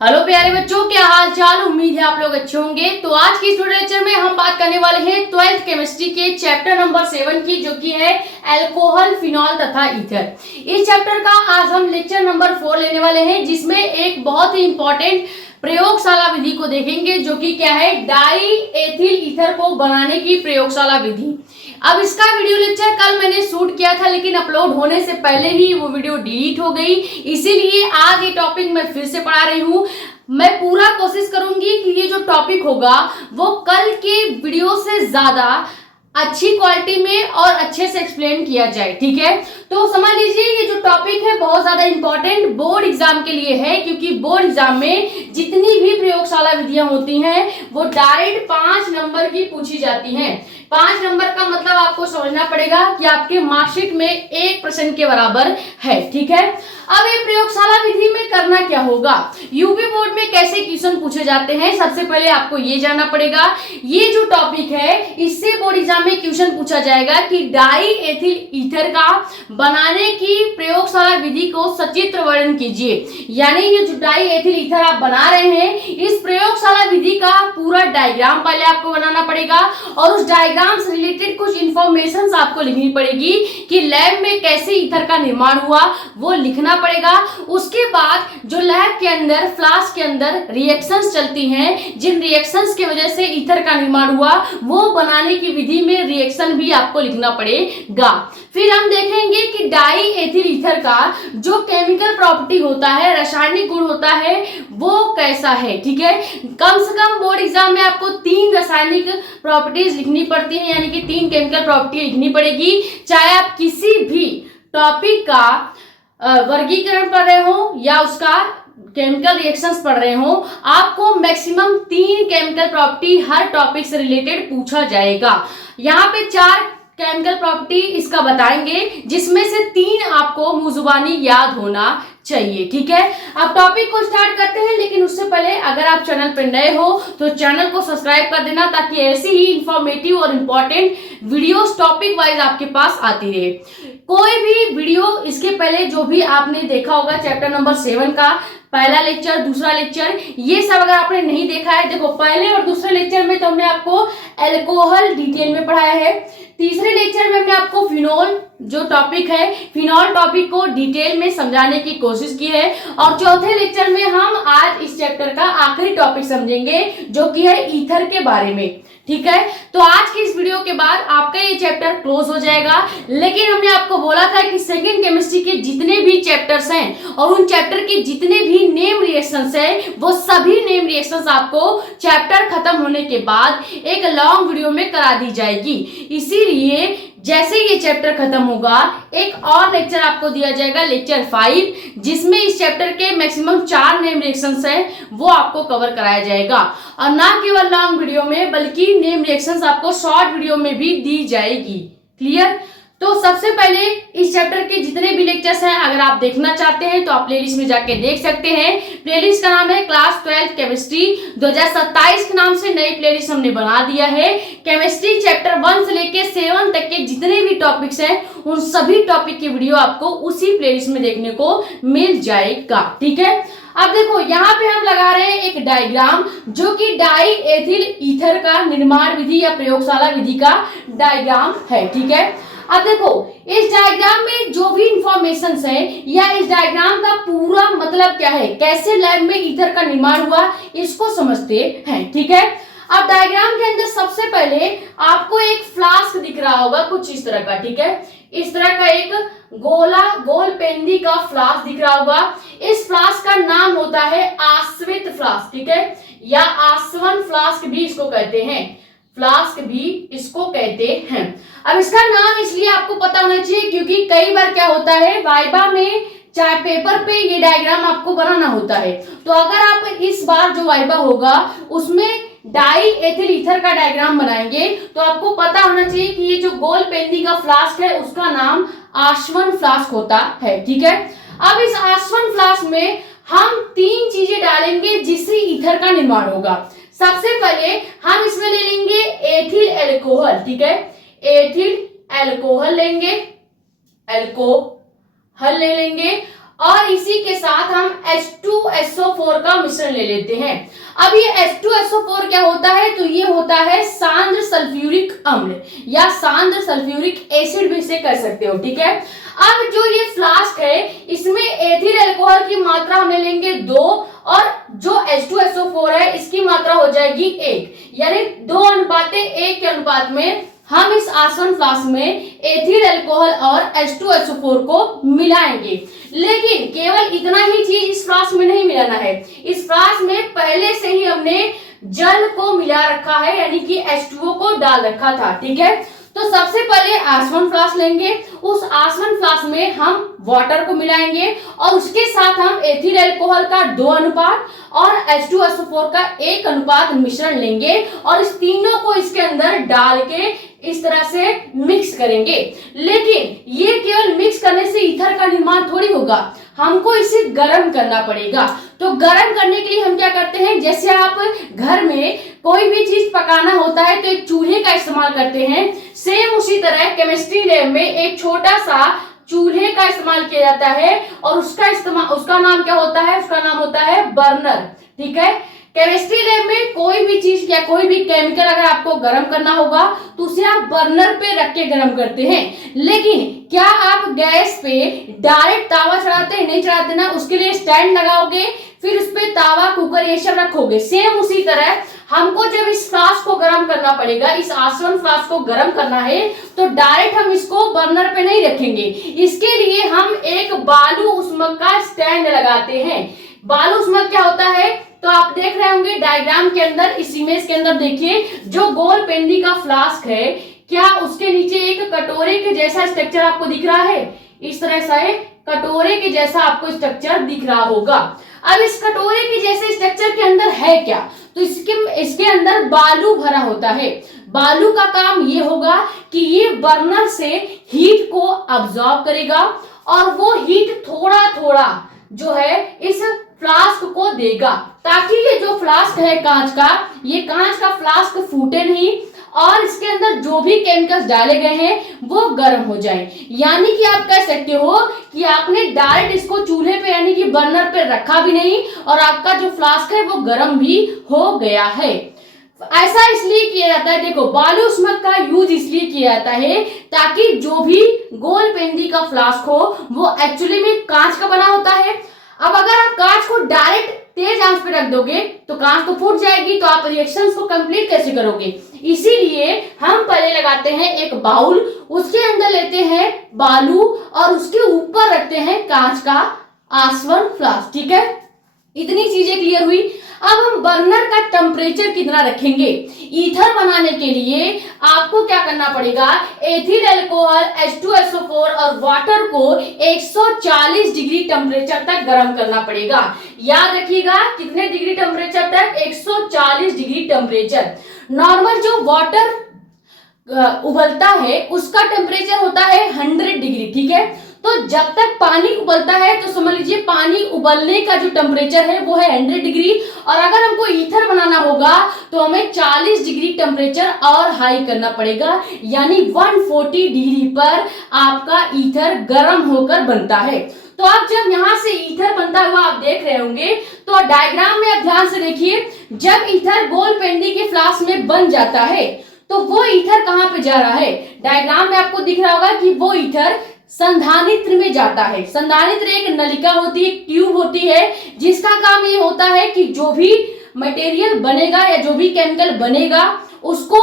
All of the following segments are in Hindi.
हेलो प्यारे बच्चों, क्या हाल चाल। उम्मीद है आप लोग अच्छे होंगे। तो आज की इस लेक्चर में हम बात करने वाले हैं 12th केमिस्ट्री के चैप्टर नंबर 7 की, जो कि है अल्कोहल, फिनॉल तथा ईथर। इस चैप्टर का आज हम लेक्चर नंबर 4 लेने वाले हैं, जिसमें एक बहुत ही इंपॉर्टेंट प्रयोगशाला विधि को देखेंगे, जो कि क्या है, डाई एथिल ईथर को बनाने की प्रयोगशाला विधि। अब इसका वीडियो लेक्चर कल मैंने शूट किया था, लेकिन अपलोड होने से पहले ही वो वीडियो डिलीट हो गई, इसीलिए आज ये टॉपिक मैं फिर से पढ़ा रही हूँ। मैं पूरा कोशिश करूंगी कि ये जो टॉपिक होगा वो कल के वीडियो से ज्यादा अच्छी क्वालिटी में और अच्छे से एक्सप्लेन किया जाए, ठीक है। तो समझ लीजिए, ये जो टॉपिक है बहुत ज्यादा इंपॉर्टेंट बोर्ड एग्जाम के लिए है, क्योंकि बोर्ड एग्जाम में जितनी भी प्रयोगशाला विधियां होती हैं वो डायरेक्ट 5 नंबर की पूछी जाती हैं। 5 नंबर का मतलब आपको समझना पड़ेगा कि आपके मार्कशीट में 1 प्रश्न के बराबर है, ठीक है। अब ये प्रयोगशाला विधि में करना क्या होगा, यूपी बोर्ड में कैसे क्वेश्चन पूछे जाते हैं, सबसे पहले आपको ये जानना पड़ेगा। ये जो टॉपिक है इससे बोर्ड एग्जाम में क्वेश्चन पूछा जाएगा कि डाई एथिल ईथर का बनाने की प्रयोगशाला विधि को सचित्र वर्णन कीजिए। यानी ये जो डाई एथिल ईथर आप बना रहे हैं, इस प्रयोगशाला विधि का पूरा डायग्राम पहले आपको बनाना पड़ेगा, और उस डायग्राम से रिलेटेड कुछ इंफॉर्मेशन आपको लिखनी पड़ेगी कि लैब में कैसे ईथर का निर्माण हुआ वो लिखना पड़ेगा। उसके बाद जो लैब के अंदर, फ्लास्क के अंदर रिएक्शंस चलती हैं, जिन रिएक्शंस की वजह से ईथर का निर्माण हुआ, वो बनाने की विधि में रिएक्शन भी आपको लिखना पड़ेगा। फिर हम देखेंगे कि डाई एथिल ईथर का जो केमिकल प्रॉपर्टी होता है, रासायनिक गुण होता है, वो कैसा है, ठीक है। कम से कम बोर्ड एग्जाम में आपको 3 रासायनिक प्रॉपर्टीज लिखनी पड़ती है, यानी कि 3 केमिकल प्रॉपर्टी लिखनी पड़ेगी। चाहे आप किसी भी टॉपिक का वर्गीकरण पढ़ रहे हो या उसका केमिकल रिएक्शंस पढ़ रहे हो, आपको मैक्सिमम 3 केमिकल प्रॉपर्टी हर टॉपिक से रिलेटेड पूछा जाएगा। यहाँ पे 4 केमिकल प्रॉपर्टी इसका बताएंगे, जिसमें से 3 आपको मुजुबानी याद होना चाहिए, ठीक है। अब टॉपिक को स्टार्ट करते हैं, लेकिन उससे पहले अगर आप चैनल पर नए हो तो चैनल को सब्सक्राइब कर देना, ताकि ऐसी ही इंफॉर्मेटिव और इम्पोर्टेंट वीडियोस टॉपिक वाइज आपके पास आती रहे। कोई भी वीडियो इसके पहले जो भी आपने देखा होगा चैप्टर नंबर 7 का पहला लेक्चर, दूसरा लेक्चर, ये सब अगर आपने नहीं देखा है, देखो पहले और दूसरे लेक्चर में तो हमने आपको अल्कोहल डिटेल में पढ़ाया है, तीसरे लेक्चर में हमने आपको फिनॉल जो टॉपिक है, फिनॉल टॉपिक को डिटेल में समझाने की कोशिश की है, और चौथे लेक्चर में हम आज इस चैप्टर का आखिरी टॉपिक समझेंगे, जो कि है ईथर के बारे में, ठीक है। तो आज की इस वीडियो के बाद आपका ये चैप्टर क्लोज हो जाएगा। लेकिन हमने आपको बोला था कि सेकेंड केमिस्ट्री के जितने भी चैप्टर्स हैं और उन चैप्टर के जितने भी नेम रिएक्शंस हैं, वो सभी नेम रिएक्शंस आपको चैप्टर खत्म होने के बाद एक लॉन्ग वीडियो में करा दी जाएगी। इसीलिए जैसे ये चैप्टर खत्म होगा, एक और लेक्चर आपको दिया जाएगा, लेक्चर 5, जिसमें इस चैप्टर के मैक्सिमम 4 नेम रिएक्शंस हैं, वो आपको कवर कराया जाएगा। और ना केवल लॉन्ग वीडियो में, बल्कि नेम रिएक्शंस आपको शॉर्ट वीडियो में भी दी जाएगी। क्लियर। तो सबसे पहले इस चैप्टर के जितने भी लेक्चर्स हैं, अगर आप देखना चाहते हैं तो आप प्लेलिस्ट में जाके देख सकते हैं। प्लेलिस्ट का नाम है क्लास 12 केमिस्ट्री 2027 के नाम से नई प्लेलिस्ट हमने बना दिया है। केमिस्ट्री चैप्टर 1 से लेके 7 तक के जितने भी टॉपिक्स हैं, उन सभी टॉपिक की वीडियो आपको उसी प्लेलिस्ट में देखने को मिल जाएगा, ठीक है। अब देखो, यहाँ पे हम लगा रहे हैं एक डायग्राम, जो कि डाई एथिल ईथर का निर्माण विधि या प्रयोगशाला विधि का डायग्राम है, ठीक है। अब देखो, इस डायग्राम में जो भी इंफॉर्मेशन है या इस डायग्राम का पूरा मतलब क्या है, कैसे लैब में ईथर का निर्माण हुआ, इसको समझते हैं, ठीक है। अब डायग्राम के अंदर सबसे पहले आपको एक फ्लास्क दिख रहा होगा कुछ इस तरह का, ठीक है। इस तरह का एक गोल पेंदी का फ्लास्क दिख रहा होगा। इस फ्लास्क का नाम होता है आश्वित फ्लास्क, ठीक है, या आसवन फ्लास्क भी इसको कहते हैं, फ्लास्क भी इसको कहते हैं। अब इसका नाम इसलिए आपको पता होना चाहिए, क्योंकि कई बार क्या होता है, वाइवा में चाहे पेपर पे ये डायग्राम आपको बनाना होता है। तो अगर आप इस बार जो वाइवा होगा उसमें डाई एथिल ईथर का डायग्राम बनाएंगे, तो आपको पता होना चाहिए कि ये जो गोल पेंदी का फ्लास्क है, उसका नाम आसवन फ्लास्क होता है, ठीक है। अब इस आसवन फ्लास्क में हम 3 चीजें डालेंगे जिससे ईथर का निर्माण होगा। सबसे पहले हम इसमें ले लेंगे एथिल अल्कोहल, ठीक है, एथिल अल्कोहल लेंगे, अल्कोहल ले लेंगे। और इसी के साथ हम H2SO4 का मिश्रण ले लेते हैं। अब ये H2SO4 क्या होता है, तो ये होता है सांद्र सल्फ्यूरिक अम्ल या सांद्र सल्फ्यूरिक एसिड भी इसे कर सकते हो, ठीक है। अब जो ये फ्लास्क है इसमें एथिल अल्कोहल की मात्रा हम ले लेंगे 2 और जो H2SO4 है इसकी मात्रा हो जाएगी 1, यानी 2:1 के अनुपात में हम इस आसवन फ्लास्क में एथिल अल्कोहल और H2SO4 को मिलाएंगे। लेकिन केवल इतना ही चीज इस फ्लास्क में नहीं मिलाना है, इस फ्लास्क में पहले से ही हमने जल को मिला रखा है, यानी कि H2O को डाल रखा था, ठीक है। तो सबसे पहले आसवन फ्लास्क लेंगे, उस आसवन फ्लास्क में हम वाटर को मिलाएंगे और उसके साथ हम एथिल अल्कोहल का 2 अनुपात और H2SO4 का 1 अनुपात मिश्रण लेंगे और इस तीनों को इसके अंदर डाल के इस तरह से मिक्स करेंगे। लेकिन ये केवल मिक्स करने से ईथर का निर्माण थोड़ी होगा, हमको इसे गर्म करना पड़ेगा। तो गर्म करने के लिए हम क्या करते हैं, जैसे आप घर में कोई भी चीज पकाना होता है तो एक चूल्हे का इस्तेमाल करते हैं, सेम उसी तरह केमिस्ट्री लैब में एक छोटा सा चूल्हे का इस्तेमाल किया जाता है और उसका नाम क्या होता है, उसका नाम होता है बर्नर, ठीक है। केमिस्ट्री लैब में कोई भी चीज या कोई भी केमिकल अगर आपको गर्म करना होगा तो उसे आप बर्नर पे रख के गर्म करते हैं। लेकिन क्या आप गैस पे डायरेक्ट तावा चढ़ाते हैं, नहीं चढ़ाते ना, उसके लिए स्टैंड लगाओगे, फिर उस पे तावा कुकर ये सब रखोगे। सेम उसी तरह हमको जब इस फ्लास्क को गर्म करना पड़ेगा, इस आसवन फ्लास्क को गर्म करना है, तो डायरेक्ट हम इसको बर्नर पे नहीं रखेंगे, इसके लिए हम एक बालू उष्मक का स्टैंड लगाते हैं। बालू उष्मक क्या होता है, तो आप देख रहे होंगे डायग्राम के अंदर, इस इमेज के अंदर देखिए, जो गोल पेंदी का फ्लास्क है, क्या उसके नीचे एक कटोरे के जैसा स्ट्रक्चर आपको दिख रहा है, इस तरह से कटोरे के जैसा आपको स्ट्रक्चर दिख रहा होगा। अब इस कटोरे के जैसे स्ट्रक्चर के अंदर है क्या, तो इसके अंदर बालू भरा होता है। बालू का काम ये होगा कि ये बर्नर से हीट को अब्सॉर्ब करेगा और वो हीट थोड़ा थोड़ा जो है इस फ्लास्क को देगा, ताकि ये जो फ्लास्क है कांच का, ये कांच का फ्लास्क फूटे नहीं और इसके अंदर जो भी केमिकल्स डाले गए हैं वो गर्म हो जाए। यानी कि आप कह सकते हो कि आपने डायरेक्ट इसको चूल्हे पे यानी कि बर्नर पे रखा भी नहीं और आपका जो फ्लास्क है वो गर्म भी हो गया है। ऐसा इसलिए किया जाता है, देखो बालू उष्मक का यूज इसलिए किया जाता है ताकि जो भी गोल पेंदी का फ्लास्क हो वो एक्चुअली में कांच का बना होता है। अब अगर आप कांच को डायरेक्ट तेज आंच पे रख दोगे तो कांच तो फूट जाएगी, तो आप रिएक्शंस को कंप्लीट कैसे करोगे। इसीलिए हम पहले लगाते हैं एक बाउल, उसके अंदर लेते हैं बालू और उसके ऊपर रखते हैं कांच का आसवन फ्लास्क, ठीक है। इतनी चीजें क्लियर हुई। अब हम बर्नर का टेम्परेचर कितना रखेंगे। ईथर बनाने के लिए आपको क्या करना पड़ेगा, एथिल अल्कोहल, H2SO4 और वाटर को 140 डिग्री टेम्परेचर तक गर्म करना पड़ेगा। याद रखिएगा कितने डिग्री टेम्परेचर तक, 140 डिग्री टेम्परेचर। नॉर्मल जो वाटर उबलता है उसका टेम्परेचर होता है 100 डिग्री, ठीक है। तो जब तक पानी उबलता है तो समझ लीजिए पानी उबलने का जो टेम्परेचर है वो है 100 डिग्री, और अगर हमको ईथर बनाना होगा तो हमें 40 डिग्री टेम्परेचर और हाई करना पड़ेगा, यानी 140 डिग्री पर आपका ईथर गर्म होकर बनता है। तो आप जब यहाँ से ईथर बनता हुआ आप देख रहे होंगे तो डायग्राम में आप ध्यान से देखिए, जब ईथर गोल पेंदी के फ्लास्क में बन जाता है तो वो ईथर कहाँ पे जा रहा है। डायग्राम में आपको दिख रहा होगा कि वो ईथर संधानित्र में जाता है। संधानित्र एक नलिका होती है, एक ट्यूब होती है, जिसका काम ये होता है कि जो भी मटेरियल बनेगा या जो भी केमिकल बनेगा उसको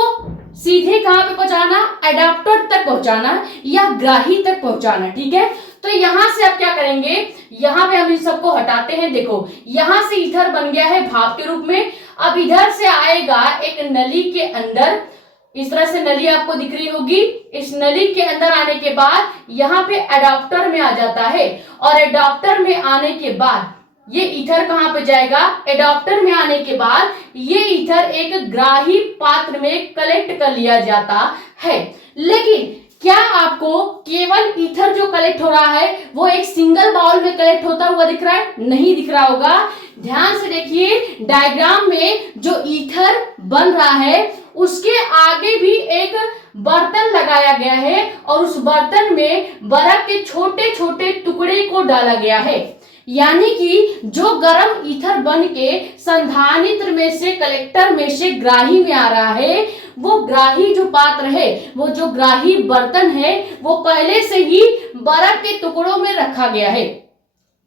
सीधे कहाँ पे पहुंचाना, एडाप्टर तक पहुंचाना या ग्राही तक पहुंचाना, ठीक है। तो यहाँ से आप क्या करेंगे, यहाँ पे हम इन सबको हटाते हैं। देखो यहाँ से ईथर बन गया है भाप के रूप में। अब इधर से आएगा एक नली के अंदर, इस तरह से नली आपको दिख रही होगी। इस नली के अंदर आने के बाद यहाँ पे एडाप्टर में आ जाता है, और एडाप्टर में आने के बाद ये ईथर कहाँ पे जाएगा, एडाप्टर में आने के बाद ये ईथर एक ग्राही पात्र में कलेक्ट कर लिया जाता है। लेकिन क्या आपको केवल ईथर जो कलेक्ट हो रहा है वो एक सिंगल बाउल में कलेक्ट होता हुआ दिख रहा है, नहीं दिख रहा होगा। ध्यान से देखिए डायग्राम में जो ईथर बन रहा है उसके आगे भी एक बर्तन लगाया गया है और उस बर्तन में बर्फ के छोटे छोटे टुकड़े को डाला गया है। यानी कि जो गर्म ईथर बन के संधानित्र में से, कलेक्टर में से ग्राही में आ रहा है, वो ग्राही जो पात्र है, वो जो ग्राही बर्तन है, वो पहले से ही बर्फ के टुकड़ों में रखा गया है।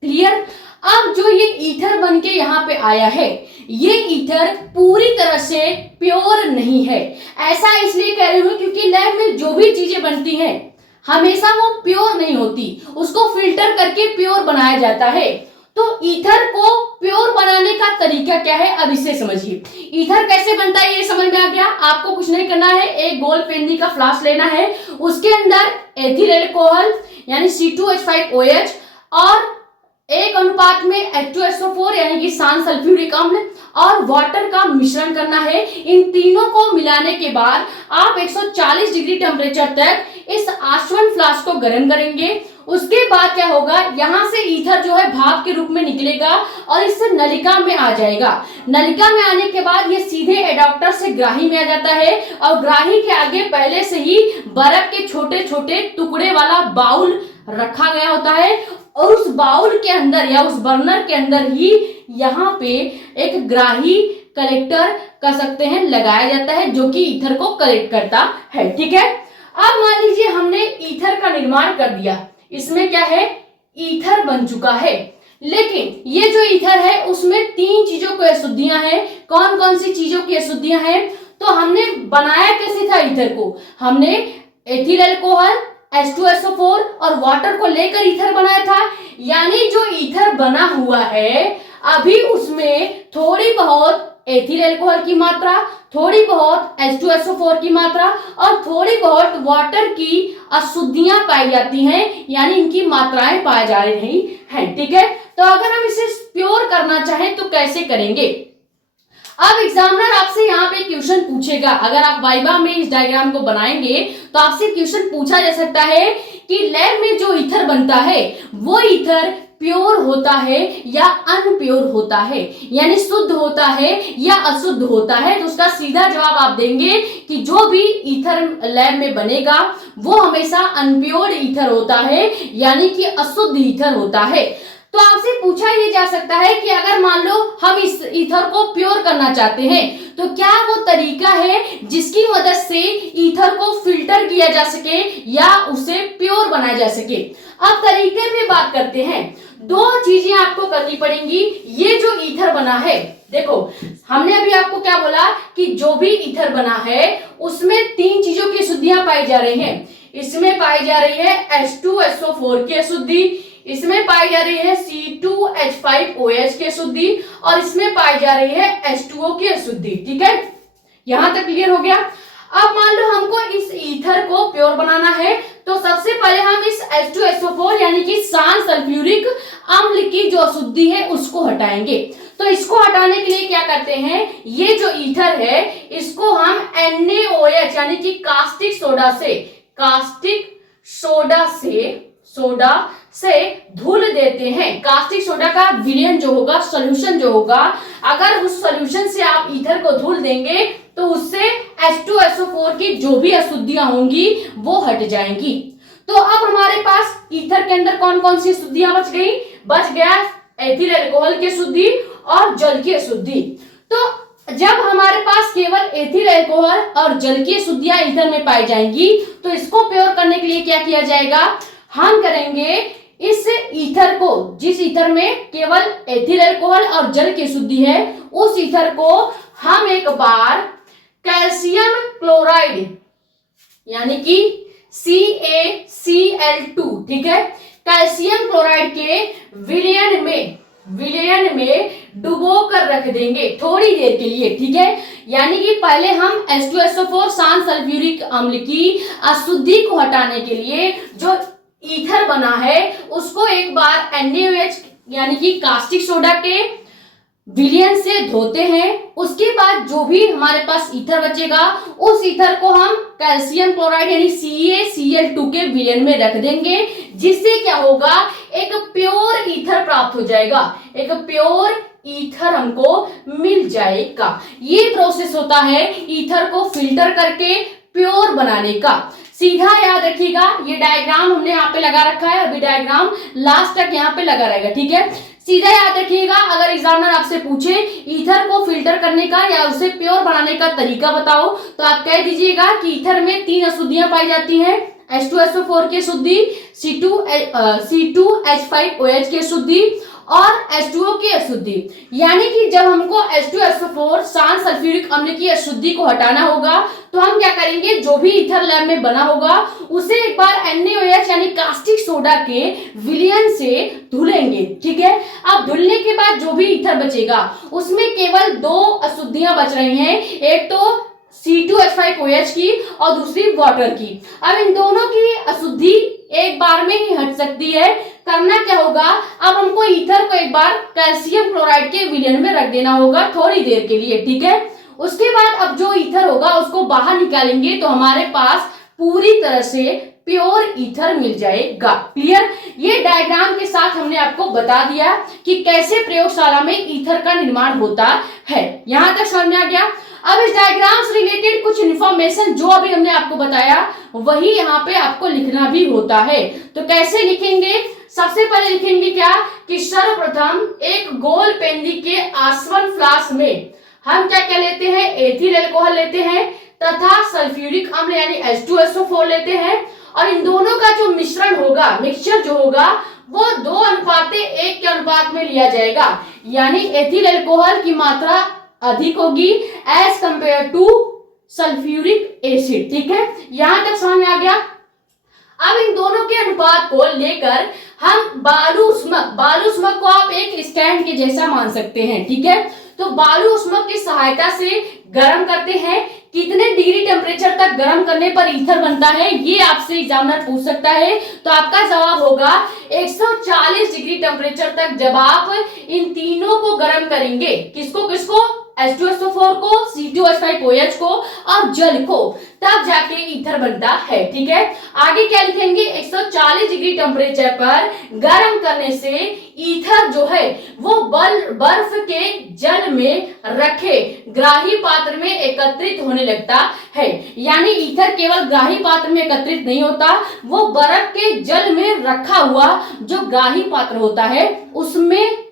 क्लियर? अब जो ये ईथर बन के यहाँ पे आया है, ये ईथर पूरी तरह से प्योर नहीं है। ऐसा इसलिए कह रही हूँ क्योंकि लैब में जो भी चीजें बनती हैं हमेशा वो प्योर नहीं होती, उसको फिल्टर करके प्योर बनाया जाता है। तो ईथर को प्योर बनाने का तरीका क्या है, अब इसे समझिए। ईथर कैसे बनता है ये समझ में आ गया। आपको कुछ नहीं करना है, एक गोल पेंदी का फ्लास्क लेना है, उसके अंदर एथिल अल्कोहल यानी C2H5OH और एक अनुपात में H2SO4 यानी कि सांस सल्फ्यूरिक अम्ल और वाटर का मिश्रण करना है। इन तीनों को मिलाने के बाद आप 140 डिग्री टेम्परेचर तक इस आसवन फ्लास्क को गर्म करेंगे। उसके बाद क्या होगा, यहाँ से ईथर जो है भाप के रूप में निकलेगा और इस नलिका में आ जाएगा। नलिका में आने के बाद ये सीधे एडाप्टर से ग्राही में आ जाता है और ग्राही के आगे पहले से ही बर्फ के छोटे छोटे टुकड़े वाला बाउल रखा गया होता है और उस बाउल के अंदर या उस बर्नर के अंदर ही यहाँ पे एक ग्राही कलेक्टर कह सकते हैं लगाया जाता है, जो कि ईथर को कलेक्ट करता है। ठीक है, अब मान लीजिए हमने ईथर का निर्माण कर दिया, इसमें क्या है, ईथर बन चुका है। लेकिन ये जो ईथर है उसमें 3 चीजों की अशुद्धियां हैं। कौन कौन सी चीजों की अशुद्धियां हैं? तो हमने बनाया कैसे था ईथर को, हमने एथिल अल्कोहल, H2SO4 और वाटर को लेकर ईथर बनाया था। यानी जो ईथर बना हुआ है अभी उसमें थोड़ी बहुत एथिल अल्कोहल की मात्रा, थोड़ी बहुत H2SO4 की मात्रा और थोड़ी बहुत वाटर की अशुद्धियां पाई जाती हैं, यानी इनकी मात्राएं पाई जा रही हैं। ठीक है, तो अगर हम इसे प्योर करना चाहें तो कैसे करेंगे? अब एग्जामिनर आपसे यहाँ पे क्वेश्चन पूछेगा, अगर आप वाइवा में इस डायग्राम को बनाएंगे तो आपसे क्वेश्चन पूछा जा सकता है कि लैब में जो ईथर बनता है वो ईथर प्योर होता है या अनप्योर होता है, यानी शुद्ध होता है या अशुद्ध होता है। तो उसका सीधा जवाब आप देंगे कि जो भी ईथर लैब में बनेगा वो हमेशा अनप्योर ईथर होता है, यानी कि अशुद्ध ईथर होता है। तो आपसे पूछा ये जा सकता है कि अगर मान लो हम इस ईथर को प्योर करना चाहते हैं तो क्या वो तरीका है जिसकी मदद से ईथर को फिल्टर किया जा सके या उसे प्योर बनाया जा सके। अब तरीके पे बात करते हैं। 2 चीजें आपको करनी पड़ेंगी। ये जो ईथर बना है, देखो हमने अभी आपको क्या बोला कि जो भी ईथर बना है उसमें 3 चीजों की अशुद्धियां पाई जा रही हैं। इसमें पाई जा रही है H2SO4 की अशुद्धि, इसमें पाई जा रही है C2H5OH की अशुद्धि और इसमें पाई जा रही है H2O की अशुद्धि। ठीक है, यहां तक क्लियर हो गया। अब मान लो हमको इस ईथर को प्योर बनाना है तो सबसे पहले हम इस H2SO4 यानी कि सांस सल्फ्यूरिक अम्ल की जो अशुद्धि है उसको हटाएंगे। तो इसको हटाने के लिए क्या करते हैं, ये जो ईथर है इसको हम NaOH यानी कि कास्टिक सोडा से धुल देते हैं। कास्टिक सोडा का विलयन जो होगा, सोल्यूशन जो होगा, अगर उस सोल्यूशन से आप ईथर को धुल देंगे तो उससे H2SO4 की जो भी अशुद्धियां होंगी वो हट जाएंगी। तो अब हमारे पास ईथर के अंदर कौन कौन सी अशुद्धियां बच गई? बच गया एथिल अल्कोहल की अशुद्धि और जल की अशुद्धि। तो जब हमारे पास केवल एथिल अल्कोहल और जल की अशुद्धियां ईथर में पाई जाएंगी तो इसको प्योर करने के लिए क्या किया जाएगा, हम करेंगे इस ईथर को, जिस ईथर में केवल एथिल अल्कोहल और जल की शुद्धि है, उस ईथर को हम एक बार कैल्शियम क्लोराइड यानी कि CaCl2, ठीक है, कैल्शियम क्लोराइड के विलयन में डुबो कर रख देंगे थोड़ी देर के लिए। ठीक है, यानी कि पहले हम H2SO4 सांस सल्फ्यूरिक अम्ल की अशुद्धि को हटाने के लिए जो ईथर बना है उसको एक बार NaOH यानी कि कास्टिक सोडा के विलयन से धोते हैं। उसके बाद जो भी हमारे पास ईथर बचेगा उस ईथर को हम कैल्शियम क्लोराइड यानी CaCl2 के विलयन में रख देंगे, जिससे क्या होगा, एक प्योर ईथर प्राप्त हो जाएगा। एक प्योर ईथर हमको मिल जाएगा। ये प्रोसेस होता है ईथर को फिल्टर करके प्योर बनाने का। सीधा याद रखिएगा, ये डायग्राम हमने यहाँ पे लगा रखा है, अभी डायग्राम लास्ट तक यहाँ पे लगा रहेगा, ठीक है। सीधा याद रखिएगा, अगर एग्जामिनर आपसे पूछे ईथर को फिल्टर करने का या उसे प्योर बनाने का तरीका बताओ, तो आप कह दीजिएगा कि ईथर में 3 अशुद्धियां पाई जाती हैं, H2SO4 की अशुद्धि, C2H5OH की अशुद्धि और H2O की अशुद्धि। यानी कि जब हमको H2SO4 शांत सल्फ्यूरिक अम्ल की अशुद्धि को हटाना होगा तो हम क्या करेंगे, जो भी ईथर लैब में बना होगा उसे एक बार NaOH यानी कास्टिक सोडा के विलयन से धुलेंगे, ठीक है। अब धुलने के बाद जो भी ईथर बचेगा उसमें केवल 2 अशुद्धियां बच रही हैं, एक तो C2H5OH की और दूसरी वाटर की। अब इन दोनों की अशुद्धि एक बार में ही हट सकती है। करना क्या होगा, अब हमको ईथर को एक बार कैल्शियम क्लोराइड के विलयन में रख देना होगा थोड़ी देर के लिए, ठीक है। उसके बाद अब जो ईथर होगा उसको बाहर निकालेंगे तो हमारे पास पूरी तरह से प्योर ईथर मिल जाएगा। क्लियर? ये डायग्राम के साथ हमने आपको बता दिया कि कैसे प्रयोगशाला में ईथर का निर्माण होता है। यहां तक समझ में आ गया। अब इस डायग्राम से रिलेटेड कुछ इंफॉर्मेशन जो अभी हमने आपको बताया वही यहाँ पे आपको लिखना भी होता है। तो कैसे लिखेंगे, सबसे पहले लिखेंगे क्या कि सर्वप्रथम एक गोल पेंदी के आसवन फ्लास्क में हम क्या क्या लेते हैं, एथिल अल्कोहल लेते हैं तथा सल्फ्यूरिक अम्ल यानी H2SO4 लेते हैं और इन दोनों का जो मिश्रण होगा, मिक्सचर जो होगा वो 2:1 के अनुपात में लिया जाएगा। यानी एथिल अल्कोहल की मात्रा अधिक होगी as compared to sulphuric acid, ठीक है। यहां तक समझ में आ गया। अब इन दोनों के अनुपात को लेकर हम बालू उष्मक को आप एक स्टैंड के जैसा मान सकते हैं, ठीक है। तो बालू उष्मक की सहायता से गर्म करते हैं। कितने डिग्री टेम्परेचर तक गर्म करने पर ईथर बनता है, ये आपसे एग्जामिनर पूछ सकता है। तो आपका जवाब होगा 140 डिग्री टेम्परेचर तक जब आप इन तीनों को गर्म करेंगे, किसको H2SO4 को, C2H5OH को और जल को, तब जाके ईथर बनता है, ठीक है। आगे क्या लिखेंगे, 140 डिग्री टेम्परेचर पर गर्म करने से ईथर जो है वो बर्फ के जल में रखे ग्राही पात्र में एकत्रित होने लगता है। यानी ईथर केवल ग्राही पात्र में एकत्रित नहीं होता, वो बर्फ के जल में रखा हुआ जो ग्राही पात्र होता है उसमें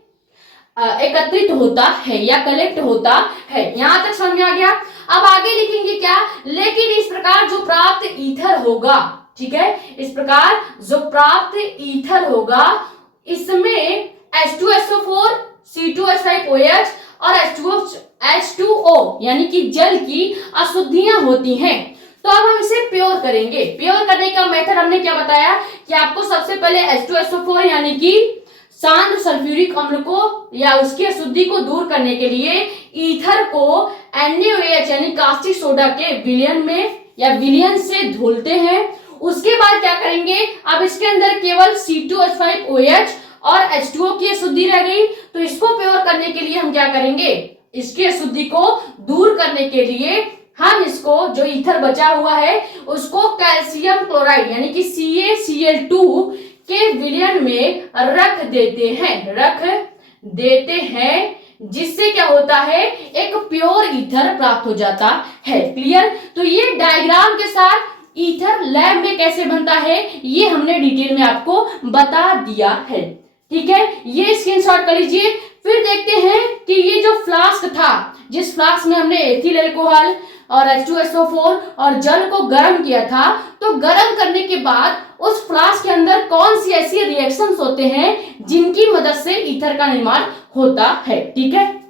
एकत्रित होता है या कलेक्ट होता है। यहां तक समझ में आ गया। अब आगे लिखेंगे क्या, लेकिन इस प्रकार जो प्राप्त ईथर होगा, ठीक है, इस प्रकार जो प्राप्त ईथर होगा इसमें H2SO4, C2H5OH और H2O यानी कि जल की अशुद्धियां होती हैं। तो अब हम इसे प्योर करेंगे। प्योर करने का मेथड हमने क्या बताया कि आपको सबसे पहले H2SO4 यानी कि शांत सल्फ्यूरिक अम्ल को या उसकी अशुद्धि को दूर करने के लिए ईथर को NaOH यानी कास्टिक सोडा के विलयन में या विलयन से धुलते हैं। उसके बाद क्या करेंगे, अब इसके अंदर केवल C2H5OH और H2O की अशुद्धि रह गई, तो इसको प्योर करने के लिए हम क्या करेंगे, इसकी अशुद्धि को दूर करने के लिए हम इसको जो ईथर बचा हुआ है उसको कैल्शियम क्लोराइड यानी कि CaCl2 के विलयन में रख देते हैं, जिससे क्या होता है, एक प्योर ईथर प्राप्त हो जाता है। क्लियर? तो ये डायग्राम के साथ ईथर लैब में कैसे बनता है ये हमने डिटेल में आपको बता दिया है, ठीक है। ये स्क्रीनशॉट कर लीजिए। फिर देखते हैं कि ये जो फ्लास्क था, जिस फ्लास्क में हमने एथिल अल्कोहल और H2SO4 और जल को गर्म किया था, तो गर्म करने के बाद उस फ्लास्क के अंदर कौन सी ऐसी रिएक्शंस होते हैं जिनकी मदद से ईथर का निर्माण होता है, ठीक है।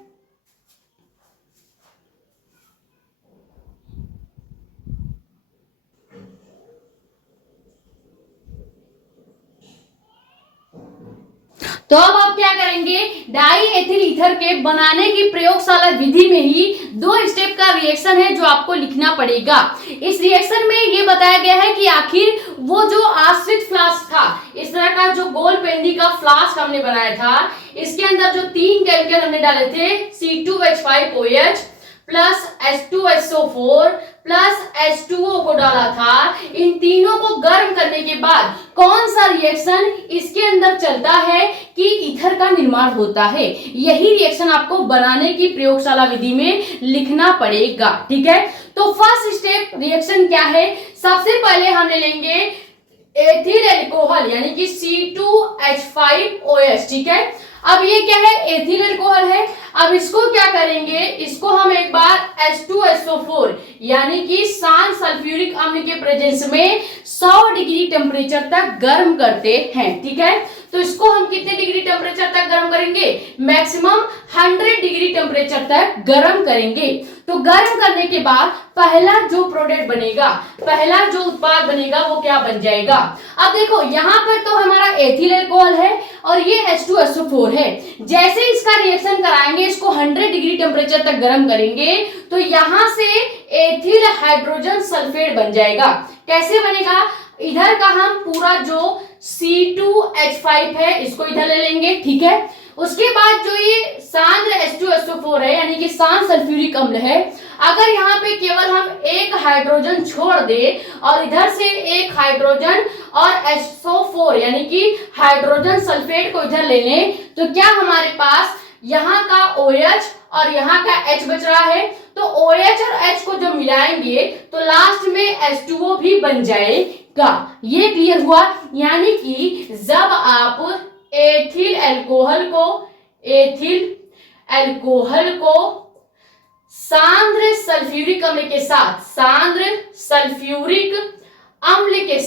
तो अब आप क्या करेंगे, डाई एथिल ईथर के बनाने की प्रयोगशाला विधि में ही 2 स्टेप का रिएक्शन है जो आपको लिखना पड़ेगा। इस रिएक्शन में ये बताया गया है कि आखिर वो जो आश्रित फ्लास्क था, इस तरह का जो गोल पेंदी का फ्लास्क हमने बनाया था, इसके अंदर जो 3 केमिकल हमने डाले थे, C2H5OH plus H2SO4 plus H2O को डाला था। इन तीनों को गर्म करने के बाद कौन सा रिएक्शन इसके अंदर चलता है कि ईथर का निर्माण होता है, यही रिएक्शन आपको बनाने की प्रयोगशाला विधि में लिखना पड़ेगा। ठीक है, तो फर्स्ट स्टेप रिएक्शन क्या है, सबसे पहले हम ले लेंगे एथिल अल्कोहल यानी कि C2H5OH। ठीक है, अब ये क्या है, एथिल अल्कोहल है। अब इसको क्या करेंगे, इसको हम एक बार H2SO4 यानी कि शांत सल्फ्यूरिक अम्ल के प्रेजेंस में 100 डिग्री टेम्परेचर तक गर्म करते हैं। ठीक है, तो इसको हम कितने डिग्री टेम्परेचर तक गर्म करेंगे, मैक्सिमम 100 डिग्री टेम्परेचर तक गर्म करेंगे। तो गर्म करने के बाद पहला जो प्रोडक्ट बनेगा, पहला जो उत्पाद बनेगा वो क्या बन जाएगा। अब देखो यहाँ पर तो हमारा एथिल अल्कोहल है और ये H2SO4 है। जैसे इसका रिएक्शन कराएंगे, इसको 100 डिग्री टेम्परेचर तक गर्म करेंगे, तो यहाँ से एथिल हाइड्रोजन सल्फेट बन जाएगा। कैसे बनेगा, इधर का हम पूरा जो C2H5 है इसको इधर ले लेंगे। ठीक है, उसके बाद जो ये सांद्र H2SO4 है यानी कि शांत सल्फ्यूरिक अम्ल है, अगर यहाँ पे केवल हम एक हाइड्रोजन छोड़ दे और इधर से एक हाइड्रोजन और SO4 यानी कि हाइड्रोजन सल्फेट को इधर ले लें, तो क्या हमारे पास यहाँ का OH और यहाँ का H बच रहा है। तो OH और H को जब मिलाएंगे तो लास्ट में H2O भी बन जाएगा। ये क्लियर हुआ, यानी कि जब आप एथिल अल्कोहल को सांद्र सल्फ्यूरिक अम्ल के साथ, सांद्र सल्फ्यूरिक अम्ल के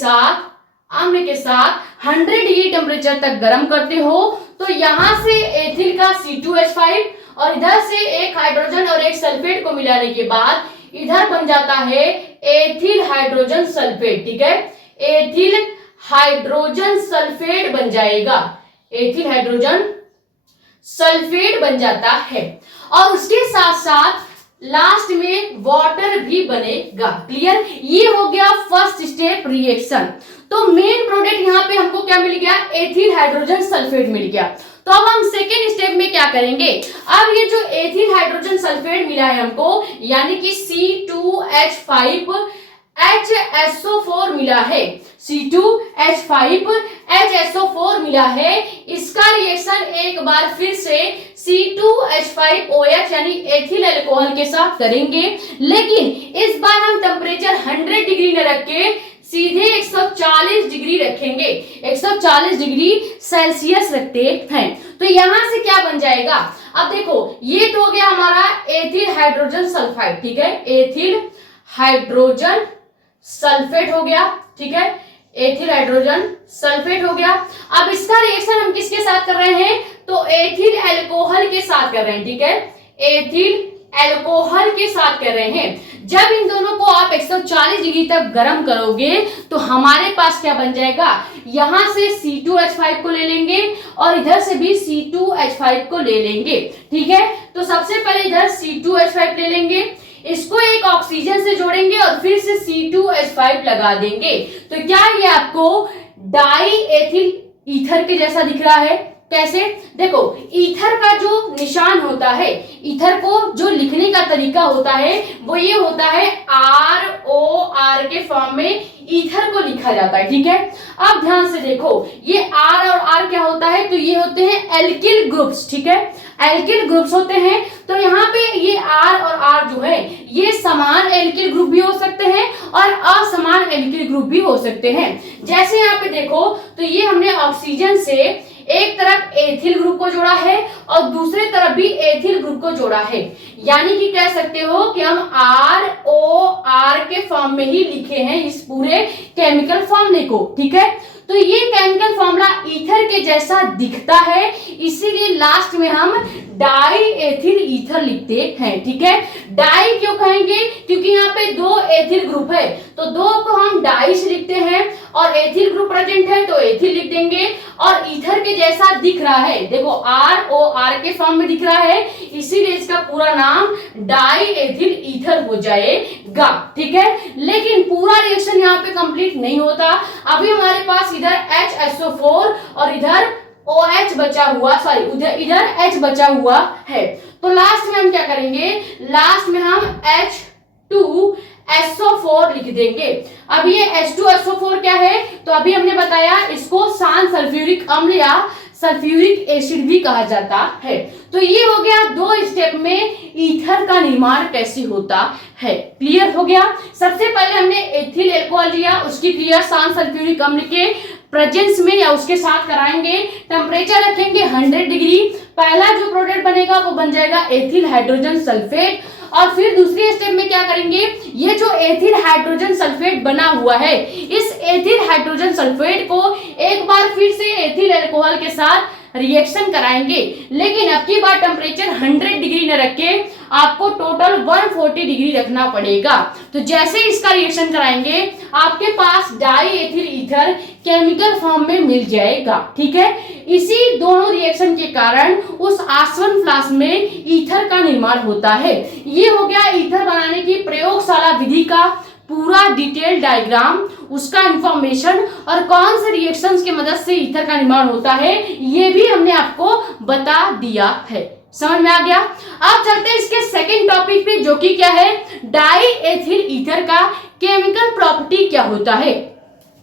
साथ 100 डिग्री टेम्परेचर तक गर्म करते हो, तो यहां से एथिल का C2H5 और इधर से एक हाइड्रोजन और एक सल्फेट को मिलाने के बाद इधर बन जाता है एथिल हाइड्रोजन सल्फेट। ठीक है, एथिल हाइड्रोजन सल्फेट बन जाएगा, एथिल हाइड्रोजन सल्फेट बन जाता है और उसके साथ साथ लास्ट में वाटर भी बनेगा। क्लियर, ये हो गया फर्स्ट स्टेप रिएक्शन। तो मेन प्रोडक्ट यहाँ पे हमको क्या मिल गया, एथिल हाइड्रोजन सल्फेट मिल गया। तो अब हम सेकेंड स्टेप में क्या करेंगे, अब ये जो एथिल हाइड्रोजन सल्फेट मिला है हमको यानी कि C2H5HSO4 मिला है, C2H5HSO4 मिला है, इसका रिएक्शन एक बार फिर से C2H5OH यानी एथिल अल्कोहल के साथ करेंगे, लेकिन इस बार हम टेम्परेचर 100 डिग्री न रख के सीधे 140 डिग्री रखेंगे, 140 डिग्री सेल्सियस रखते हैं। तो यहां से क्या बन जाएगा, अब देखो ये तो हो गया हमारा एथिल हाइड्रोजन सल्फाइड। ठीक है, एथिल हाइड्रोजन सल्फेट हो गया। ठीक है, एथिल हाइड्रोजन सल्फेट हो गया। अब इसका रिएक्शन हम किसके साथ कर रहे हैं, तो एथिल अल्कोहल के साथ कर रहे हैं। ठीक है, एथिल अल्कोहल के साथ कर रहे हैं। जब इन दोनों को आप 140 डिग्री तक गर्म करोगे तो हमारे पास क्या बन जाएगा, यहां से C2H5 को ले लेंगे और इधर से भी C2H5 को ले लेंगे। ठीक है, तो सबसे पहले इधर C2H5 ले लेंगे, इसको एक ऑक्सीजन से जोड़ेंगे और फिर से C2H5 लगा देंगे। तो क्या ये आपको डाई एथिल ईथर के जैसा दिख रहा है। कैसे, देखो ईथर का जो निशान होता है, ईथर को जो लिखने का तरीका होता है वो ये होता है ROR के फॉर्म में ईथर को लिखा जाता है। ठीक है, अब ध्यान से देखो ये R और R क्या होता है, तो ये होते हैं एल्किल ग्रुप्स। ठीक है, एल्किल ग्रुप्स होते हैं। तो यहाँ पे ये R और R जो है ये समान एल्किल ग्रुप भी हो सकते हैं और असमान एल्किल ग्रुप भी हो सकते हैं। जैसे यहाँ पे देखो तो ये हमने ऑक्सीजन से एक तरफ एथिल ग्रुप को जोड़ा है और दूसरे तरफ भी एथिल ग्रुप को जोड़ा है, यानी कि कह सकते हो कि हम ROR के फॉर्म में ही लिखे हैं इस पूरे केमिकल फॉर्मूले को। ठीक है, तो ये केमिकल फॉर्मूला ईथर के जैसा दिखता है, इसीलिए लास्ट में हम डाई एथिल ईथर लिखते हैं। ठीक है, डाई क्यों कहेंगे, क्योंकि यहाँ पे दो एथिल ग्रुप है तो दो को हम डाई से लिखते हैं और एथिल ग्रुप प्रेजेंट है तो एथिल लिख देंगे और ईथर के जैसा दिख रहा है, देखो ROR के फॉर्म में दिख रहा है, इसीलिए इसका पूरा नाम डाई एथिल ईथर हो जाएगा। ठीक है, लेकिन पूरा रिएक्शन यहाँ पे कंप्लीट नहीं होता। अभी हमारे पास इधर HSO4 और इधर OH बचा हुआ, सॉरी इधर H बचा हुआ है। तो लास्ट में हम क्या करेंगे, लास्ट में हम H2SO4 लिख देंगे। अब ये H2SO4 क्या है, तो अभी हमने बताया इसको शांत सल्फ्यूरिक अम्ल या सल्फ्यूरिक एसिड भी कहा जाता है। तो ये हो गया 2 स्टेप में ईथर का निर्माण कैसे होता है, क्लियर हो गया। सबसे पहले हमने एथिल अल्कोहल लिया, उसकी क्रिया शांत सल्फ्यूरिक अम्ल के प्रेजेंस में या उसके साथ कराएंगे, टेम्परेचर रखेंगे 100 डिग्री। पहला जो प्रोडक्ट बनेगा वो बन जाएगा एथिल हाइड्रोजन सल्फेट। और फिर दूसरे स्टेप में क्या करेंगे, ये जो एथिल हाइड्रोजन सल्फेट बना हुआ है, इस एथिल हाइड्रोजन सल्फेट को एक बार फिर से एथिल अल्कोहल के साथ रिएक्शन कराएंगे, लेकिन अब की बार टेम्परेचर 100 डिग्री न रख के आपको टोटल 140 डिग्री रखना पड़ेगा। तो जैसे इसका रिएक्शन कराएंगे आपके पास diethyl ether chemical form में मिल जाएगा, ठीक है। इसी दोनों रिएक्शन के कारण उस आसवन फ्लास्क में ईथर का निर्माण होता है। ये हो गया ईथर बनाने की प्रयोगशाला विधि का पूरा डिटेल डायग्राम, उसका इंफॉर्मेशन और कौन से रिएक्शंस की मदद से ईथर का निर्माण होता है ये भी हमने आपको बता दिया है। समझ में आ गया। अब चलते हैं इसके सेकंड टॉपिक पे, जो कि क्या है, डाई एथिल ईथर का केमिकल प्रॉपर्टी क्या होता है।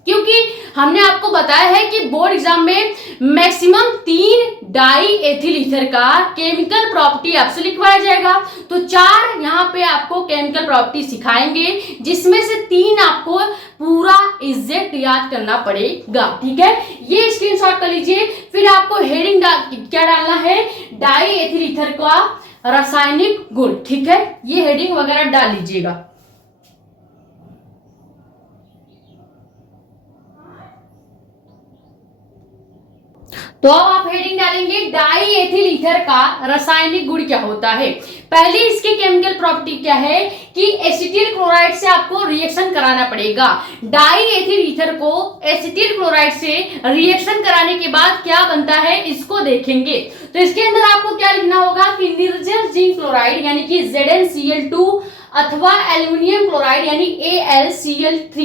क्योंकि हमने आपको बताया है कि बोर्ड एग्जाम में मैक्सिमम 3 डाई एथिल ईथर का केमिकल प्रॉपर्टी आपसे लिखवाया जाएगा। तो 4 यहाँ पे आपको केमिकल प्रॉपर्टी सिखाएंगे, जिसमें से 3 आपको पूरा एग्जैक्ट याद करना पड़ेगा, ठीक है। ये स्क्रीनशॉट कर लीजिए। फिर आपको हेडिंग क्या डालना है, डाई एथिल ईथर का रासायनिक गुण, ठीक है। ये हेडिंग वगैरह डाल लीजिएगा। तो अब आप हेडिंग डालेंगे डाई एथिल ईथर का रासायनिक गुण क्या होता है। पहले इसकी केमिकल प्रॉपर्टी क्या है कि एसिटिल क्लोराइड से आपको रिएक्शन कराना पड़ेगा। डाई एथिल ईथर को एसिटिल क्लोराइड से रिएक्शन कराने के बाद क्या बनता है इसको देखेंगे। तो इसके अंदर आपको क्या लिखना होगा कि निर्जल जिंक क्लोराइड यानी कि ZnCl2 अथवा एल्युमिनियम क्लोराइड यानी AlCl3,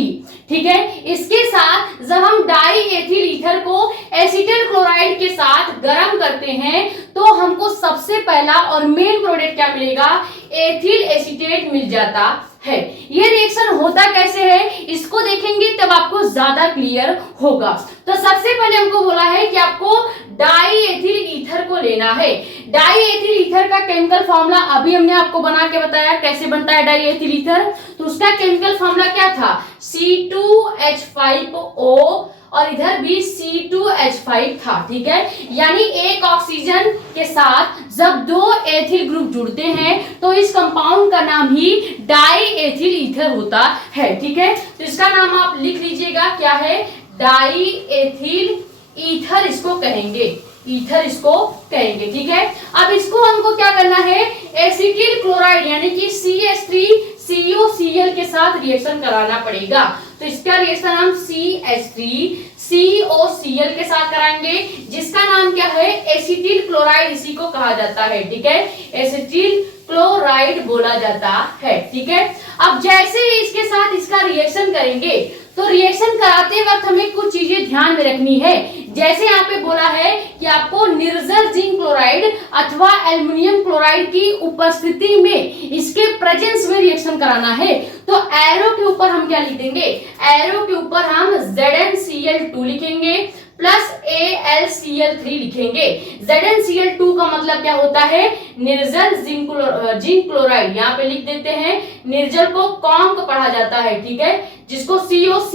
ठीक है। इसके साथ जब हम डाई एथिल ईथर को एसिटिल क्लोराइड के साथ गर्म करते हैं तो हमको सबसे पहला और मेन प्रोडक्ट क्या मिलेगा, एथिल एसीटेट मिल जाता है। ये रिएक्शन होता कैसे है इसको देखेंगे तब आपको ज्यादा क्लियर होगा। तो सबसे पहले हमको बोला है कि आपको डाई एथिल ईथर को लेना है। डाई एथिल ईथर का केमिकल फॉर्मूला अभी हमने आपको बना के बताया कैसे बनता है डाई एथिल ईथर। तो उसका केमिकल फॉर्मूला क्या था, C2H5O और इधर भी C2H5 था, ठीक है। यानी एक ऑक्सीजन के साथ जब 2 एथिल ग्रुप जुड़ते हैं तो इस कंपाउंड का नाम ही डाई एथिल ईथर होता है, ठीक है। तो इसका नाम आप लिख लीजिएगा, क्या है, डाई एथिल ईथर इसको कहेंगे, ईथर इसको कहेंगे, ठीक है। अब इसको हमको क्या करना है, एसिटिल क्लोराइड यानी कि CH3COCl के साथ रिएक्शन कराना पड़ेगा। तो इसका रिएक्शन हम CH3COCl के साथ कराएंगे, जिसका नाम क्या है, एसिटिल क्लोराइड इसी को कहा जाता है, ठीक है। एसिटिल क्लोराइड बोला जाता है, ठीक है। अब जैसे ही इसके साथ इसका रिएक्शन करेंगे तो रिएक्शन कराते वक्त हमें कुछ चीजें ध्यान में रखनी है। जैसे यहाँ पे बोला है कि आपको निर्जल जिंक क्लोराइड अथवा एल्युमिनियम क्लोराइड की उपस्थिति में इसके प्रेजेंस में रिएक्शन कराना है। तो एरो के ऊपर हम क्या लिख देंगे, एरो के ऊपर हम ZnCl2 लिखेंगे प्लस AlCl3 लिखेंगे। ZnCl2 का मतलब क्या होता है, निर्जल जिंक क्लोराइड, यहाँ पे लिख देते हैं। निर्जल को कॉन्क पढ़ा जाता है, ठीक है, जिसको CON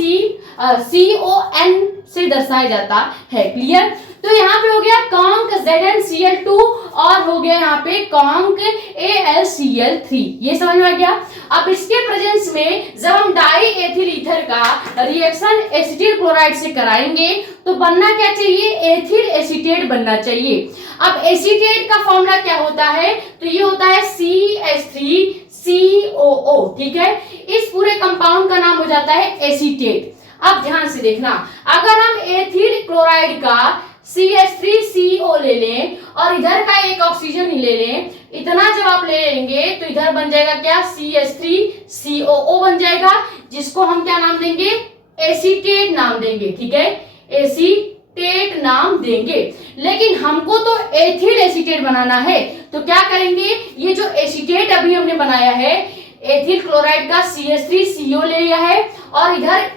से दर्शाया जाता है, क्लियर। तो यहाँ पे हो गया कॉन्क ZnCl2 और हो गया यहाँ पे कॉन्क AlCl3, ये समझ में आ गया। अब इसके प्रेजेंस में जब हम डाई एथिल ईथर का रिएक्शन एसिटिल क्लोराइड से कराएंगे तो बनना क्या चाहिए, एथिल एसीटेट बनना चाहिए। अब एसीटेट का फॉर्मूला क्या होता है, तो ये होता है CH3COO, ठीक है। इस पूरे कंपाउंड का नाम हो जाता है एसीटेट। अब ध्यान से देखना, अगर हम एथिल क्लोराइड का CH3CO ले लें और इधर का एक ऑक्सीजन ही ले लें, इतना जब आप ले लेंगे तो इधर बन जाएगा क्या, CH3COO बन जाएगा, जिसको हम क्या नाम देंगे, एसीटेट नाम देंगे, ठीक है, एसीटेट। एसीटेट नाम देंगे। लेकिन हमको तो एथिल एसीटेट बनाना है, तो क्या करेंगे, ये जो एसीटेट अभी हमने बनाया है, एथिल क्लोराइड का CH3CO ले लिया है और इधर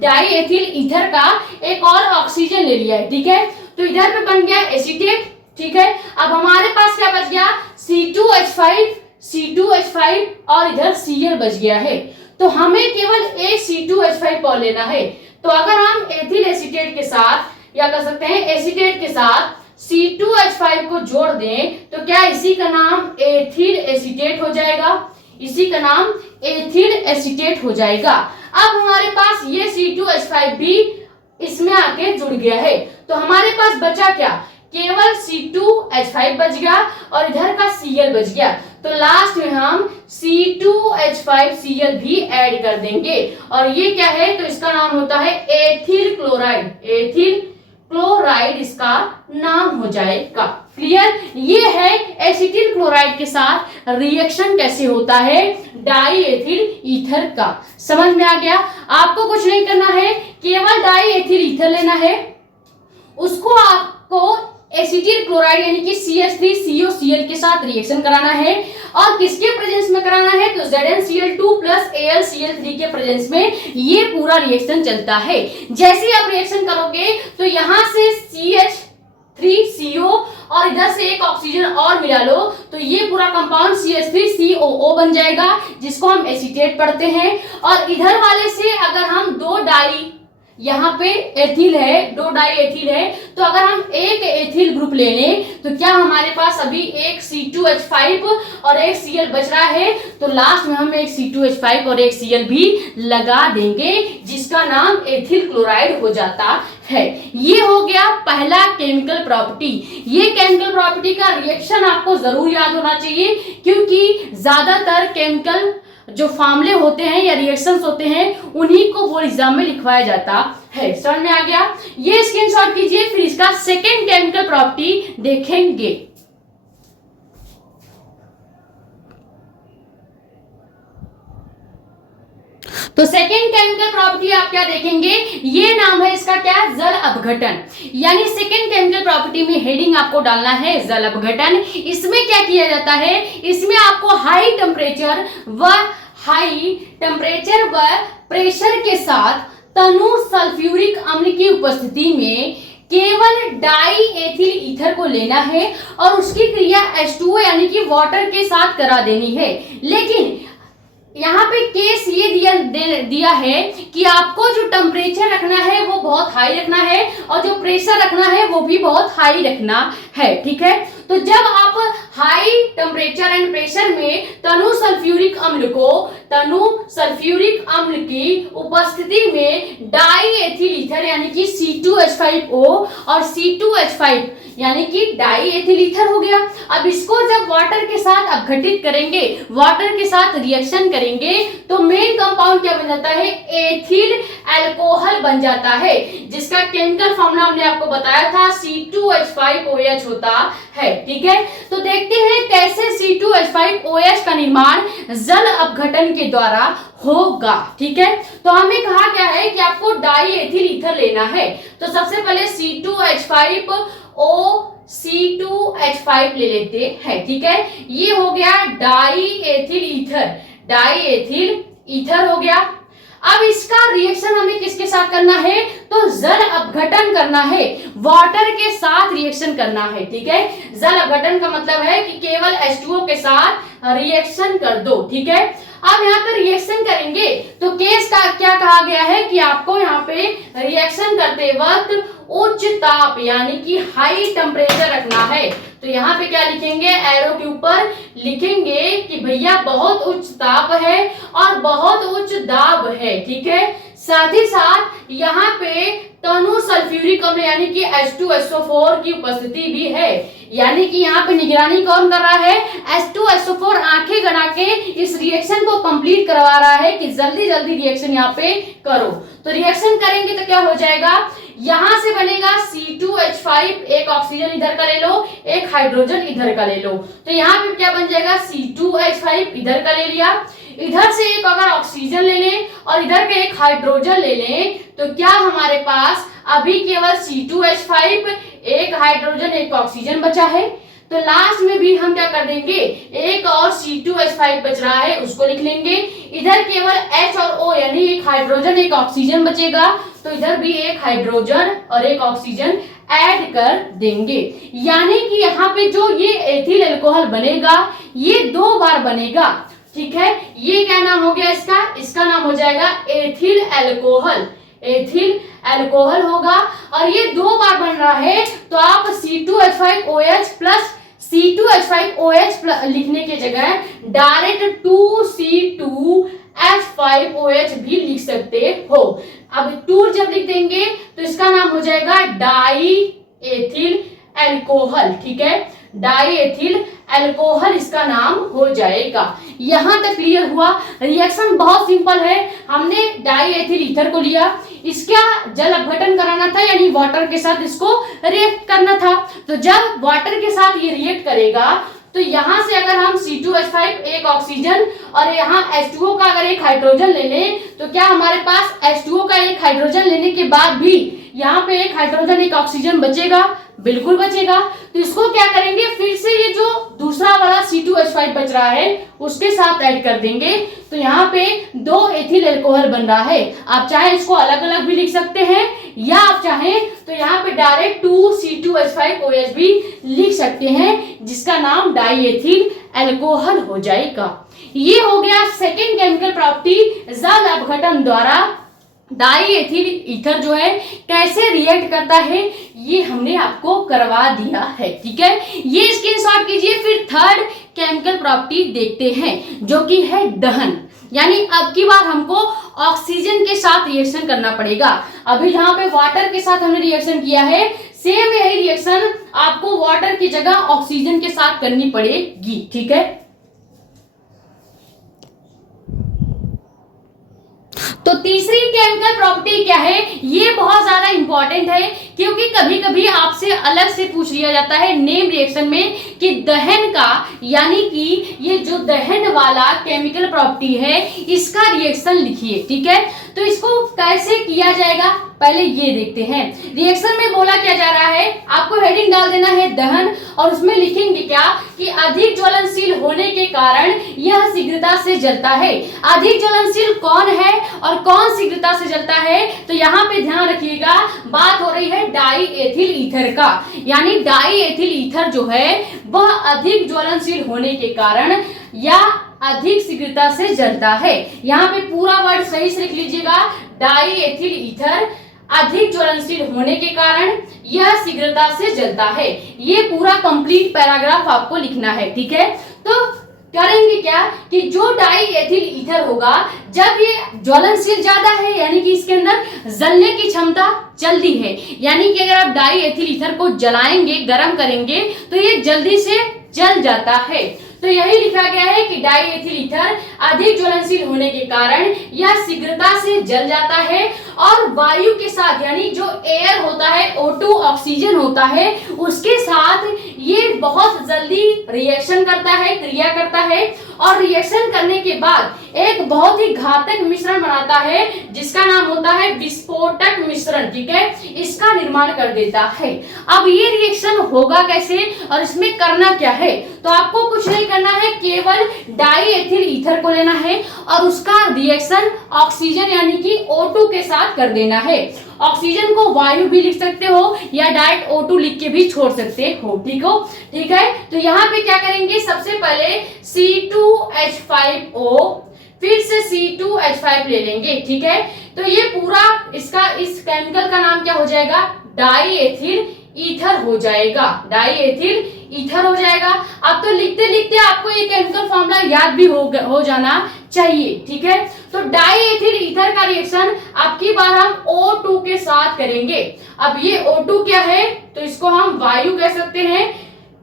डाई एथिल ईथर का एक और ऑक्सीजन ले लिया है, ठीक है। तो इधर पे बन गया एसीटेट, ठीक है। अब हमारे पास क्या बच गया, C2H5 और इधर Cl बच गया है। तो हमें केवल एक C2H5 और लेना है। तो अगर हम एथिल एसीटेट के साथ, या कर सकते हैं एसीटेट के साथ C2H5 को जोड़ दें, तो क्या इसी का नाम एथिल एसीटेट हो जाएगा, इसी का नाम एथिल एसीटेट हो जाएगा। अब हमारे पास ये C2H5 भी इसमें आके जुड़ गया है, तो हमारे पास बचा क्या, केवल C2H5 बच गया और इधर का Cl बच गया। तो लास्ट में हम C2H5Cl भी ऐड कर देंगे और ये क्या है, तो इसका नाम होता है एथिल क्लोराइड, एथिल क्लोराइड इसका नाम हो जाएगा। क्लियर, ये है एसिटिल क्लोराइड के साथ रिएक्शन कैसे होता है डाई एथिल ईथर का। समझ में आ गया। आपको कुछ नहीं करना है, केवल डाई एथिल ईथर लेना है, उसको आपको एसिटिल क्लोराइड यानी कि CH3COCl के साथ रिएक्शन कराना है। और किसके प्रेजेंस में कराना है, तो ZnCl2 प्लस AlCl3 के प्रेजेंस में ये पूरा रिएक्शन चलता है। जैसे ही आप रिएक्शन करोगे तो यहां से CH3CO और इधर से एक ऑक्सीजन और मिला लो, तो ये पूरा कंपाउंड CH3COO बन जाएगा, जिसको हम एसीटेट पढ़ते हैं। और इधर वाले से अगर हम दो डाई, यहाँ पे एथिल है, दो डाई एथिल है, तो अगर हम एक एथिल ग्रुप ले लें तो क्या हमारे पास अभी एक C2H5 और एक Cl बच रहा है, तो लास्ट में हम एक C2H5 और एक Cl भी लगा देंगे, जिसका नाम एथिल क्लोराइड हो जाता है। ये हो गया पहला केमिकल प्रॉपर्टी। ये केमिकल प्रॉपर्टी का रिएक्शन आपको जरूर याद होना चाहिए, क्योंकि ज्यादातर केमिकल जो फार्मूले होते हैं या रिएक्शंस होते हैं उन्हीं को बोर्ड एग्जाम में लिखवाया जाता है। समझ में आ गया। ये स्क्रीनशॉट कीजिए, फिर इसका सेकेंड केमिकल प्रॉपर्टी देखेंगे। तो सेकेंड केमिकल प्रॉपर्टी आप क्या देखेंगे, ये नाम है इसका क्या, जल अपघटन। यानी सेकेंड केमिकल प्रॉपर्टी में हेडिंग आपको डालना है जल अपघटन। इसमें क्या किया जाता है, इसमें आपको हाई टेम्परेचर व प्रेशर के साथ तनु सल्फ्यूरिक अम्ल की उपस्थिति में केवल डाई एथिल ईथर को लेना है और उसकी क्रिया H2O यानी कि वाटर के साथ करा देनी है। लेकिन यहाँ पे केस ये दिया है कि आपको जो टेम्परेचर रखना है वो बहुत हाई रखना है और जो प्रेशर रखना है वो भी बहुत हाई रखना है, ठीक है। तो जब आप हाई टेम्परेचर एंड प्रेशर में तनु सल्फ्यूरिक अम्ल की उपस्थिति में डाई एथिल ईथर यानी कि C2H5O और C2H5 यानी कि डाई एथिल ईथर हो गया। अब इसको जब वाटर के साथ अपघटित करेंगे, वाटर के साथ रिएक्शन करेंगे, तो मेन कंपाउंड क्या बन जाता है, एथिल अल्कोहल बन जाता है, जिसका केमिकल फॉर्मूला हमने आपको बताया था C2H5OH होता है, ठीक है। तो देखते हैं कैसे C2H5OH का निर्माण जल अपघटन के द्वारा होगा, ठीक है। तो हमें कहा क्या है कि आपको डाई एथिल ईथर लेना है, तो सबसे पहले C2H5 ले लेते हैं, ठीक है। ये हो गया डाई एथिल ईथर हो गया। अब इसका रिएक्शन हमें किसके साथ करना है, तो जल अपघटन करना है, वाटर के साथ रिएक्शन करना है, ठीक है। जल अपघटन का मतलब है कि केवल H2O के साथ रिएक्शन कर दो, ठीक है। अब यहाँ पे रिएक्शन करेंगे तो केस का क्या कहा गया है कि आपको यहाँ पे रिएक्शन करते वक्त उच्च ताप यानी कि हाई टेम्परेचर रखना है। तो यहाँ पे क्या लिखेंगे, एरो के ऊपर लिखेंगे कि भैया बहुत उच्च ताप है और बहुत उच्च दाब है, ठीक है। साथ ही साथ यहाँ पे तनु सल्फ्यूरिक अम्ल यानी कि H2SO4 की उपस्थिति भी है, यानी कि यहाँ पे निगरानी कौन कर रहा है, H2SO4 आंखें गड़ा के इस रिएक्शन को कंप्लीट करवा रहा है कि जल्दी जल्दी रिएक्शन यहाँ पे करो। तो रिएक्शन करेंगे तो क्या हो जाएगा, यहां से बनेगा C2H5, एक ऑक्सीजन इधर का ले लो, एक हाइड्रोजन इधर का ले लो, तो यहाँ पे क्या बन जाएगा, C2H5 इधर का ले लिया, इधर से एक अगर ऑक्सीजन ले लें और इधर का एक हाइड्रोजन ले लें तो क्या हमारे पास अभी केवल C2H5 एक हाइड्रोजन एक ऑक्सीजन बचा है। तो लास्ट में भी हम क्या कर देंगे, एक और C2H5 बच रहा है उसको लिख लेंगे। इधर केवल H और O यानी एक हाइड्रोजन एक ऑक्सीजन बचेगा, तो इधर भी एक हाइड्रोजन और एक ऑक्सीजन ऐड कर देंगे। यानी कि यहाँ पे जो ये एथिल अल्कोहल बनेगा ये 2 बार बनेगा। ठीक है, ये क्या नाम हो गया इसका नाम हो जाएगा एथिल अल्कोहल। एथिल अल्कोहल होगा और ये 2 बार बन रहा है, तो आप C2H5OH प्लस C2H5OH लिखने की जगह डायरेक्ट 2C2H5OH भी लिख सकते हो। अब 2 जब लिख देंगे तो इसका नाम हो जाएगा डाई एथिल अल्कोहल। ठीक है, डाई एथिल अल्कोहल इसका नाम हो जाएगा। यहां तक क्लियर हुआ। रिएक्शन बहुत सिंपल है, हमने डाई एथिल ईथर को लिया, इसका जल अपघटन कराना था यानी वाटर के साथ इसको रिएक्ट करना था। तो जब वाटर के साथ ये रिएक्ट करेगा तो यहां से अगर हम C2H5 एक ऑक्सीजन और यहाँ H2O का अगर एक हाइड्रोजन ले लें तो क्या हमारे पास H2O का एक हाइड्रोजन लेने के बाद भी यहाँ पे एक हाइड्रोजन एक ऑक्सीजन बचेगा, बिल्कुल बचेगा। तो इसको क्या करेंगे, फिर से ये जो दूसरा वाला C2H5 बच रहा है उसके साथ ऐड कर देंगे, तो यहाँ पे 2 एथिल अल्कोहल बन रहा है। आप चाहे इसको अलग अलग भी लिख सकते हैं या आप चाहें तो यहाँ पे डायरेक्ट 2C2H5OH भी लिख सकते हैं, जिसका नाम डाई एथिल अल्कोहल हो जाएगा। ये हो गया सेकेंड केमिकल प्रॉपर्टी, जल अपघटन द्वारा डाई एथिल ईथर जो है कैसे रिएक्ट करता है ये हमने आपको करवा दिया है। ठीक है, ये स्क्रीनशॉट कीजिए। फिर थर्ड केमिकल प्रॉपर्टी देखते हैं जो कि है दहन, यानी अब की बार हमको ऑक्सीजन के साथ रिएक्शन करना पड़ेगा। अभी यहाँ पे वाटर के साथ हमने रिएक्शन किया है, सेम यही रिएक्शन आपको वाटर की जगह ऑक्सीजन के साथ करनी पड़ेगी। ठीक है, तो तीसरी केमिकल प्रॉपर्टी क्या है, ये बहुत ज्यादा इंपॉर्टेंट है क्योंकि कभी कभी आपसे अलग से पूछ लिया जाता है नेम रिएक्शन में कि दहन का, यानी कि ये जो दहन वाला केमिकल प्रॉपर्टी है इसका रिएक्शन लिखिए। ठीक है, तो इसको कैसे किया जाएगा पहले ये देखते हैं। रिएक्शन में बोला क्या जा रहा है, आपको हेडिंग डाल देना है दहन और उसमें लिखेंगे क्या कि अधिक ज्वलनशील होने के कारण यह शीघ्रता से जलता है। अधिक ज्वलनशील कौन है और कौन शीघ्रता से जलता है, तो यहाँ पे ध्यान रखिएगा, बात हो रही है डाई एथिल ईथर का, यानी डाई एथिल ईथर जो है वह अधिक ज्वलनशील होने के कारण या अधिक शीघ्रता से जलता है। यहाँ पे पूरा वर्ड सही से लिख लीजिएगा, डाई एथिल ईथर अधिक ज्वलनशील होने के कारण यह शीघ्रता से जलता है। ये पूरा कंप्लीट पैराग्राफ आपको लिखना है। ठीक है, तो करेंगे क्या कि जो डाई एथिल ईथर होगा जब ये ज्वलनशील ज्यादा है, यानी कि इसके अंदर जलने की क्षमता जल्दी है, यानी कि अगर आप डाई एथिल ईथर को जलाएंगे, गर्म करेंगे तो ये जल्दी से जल जाता है। तो यही लिखा गया है कि डाई एथिल ईथर अधिक ज्वलनशील होने के कारण यह शीघ्रता से जल जाता है और वायु के साथ, यानी जो एयर होता है O2 ऑक्सीजन होता है उसके साथ ये बहुत जल्दी रिएक्शन करता है, क्रिया करता है और रिएक्शन करने के बाद एक बहुत ही घातक मिश्रण बनाता है जिसका नाम होता है विस्फोटक मिश्रण। ठीक है, इसका निर्माण कर देता है। अब ये रिएक्शन होगा कैसे और इसमें करना क्या है, तो आपको कुछ नहीं करना है, केवल डाई एथिल ईथर को लेना है और उसका रिएक्शन ऑक्सीजन यानी कि O2 के साथ कर देना है। ऑक्सीजन को वायु भी लिख सकते हो या डायरेक्ट O2 लिख के भी छोड़ सकते हो। ठीक है, तो यहाँ पे क्या करेंगे, सबसे पहले C2H5O फिर से C2H5 ले लेंगे। ठीक है, तो ये पूरा इसका इस केमिकल का नाम क्या हो जाएगा, डाई एथिल ईथर हो जाएगा। डाई एथिल ईथर हो जाएगा। अब तो लिखते लिखते आपको ये केमिकल फॉर्मूला याद भी हो जाना चाहिए। ठीक है, तो डाई एथिल ईथर का रिएक्शन अब की बार हम O2 के साथ करेंगे। अब ये O2 क्या है, तो इसको हम वायु कह सकते हैं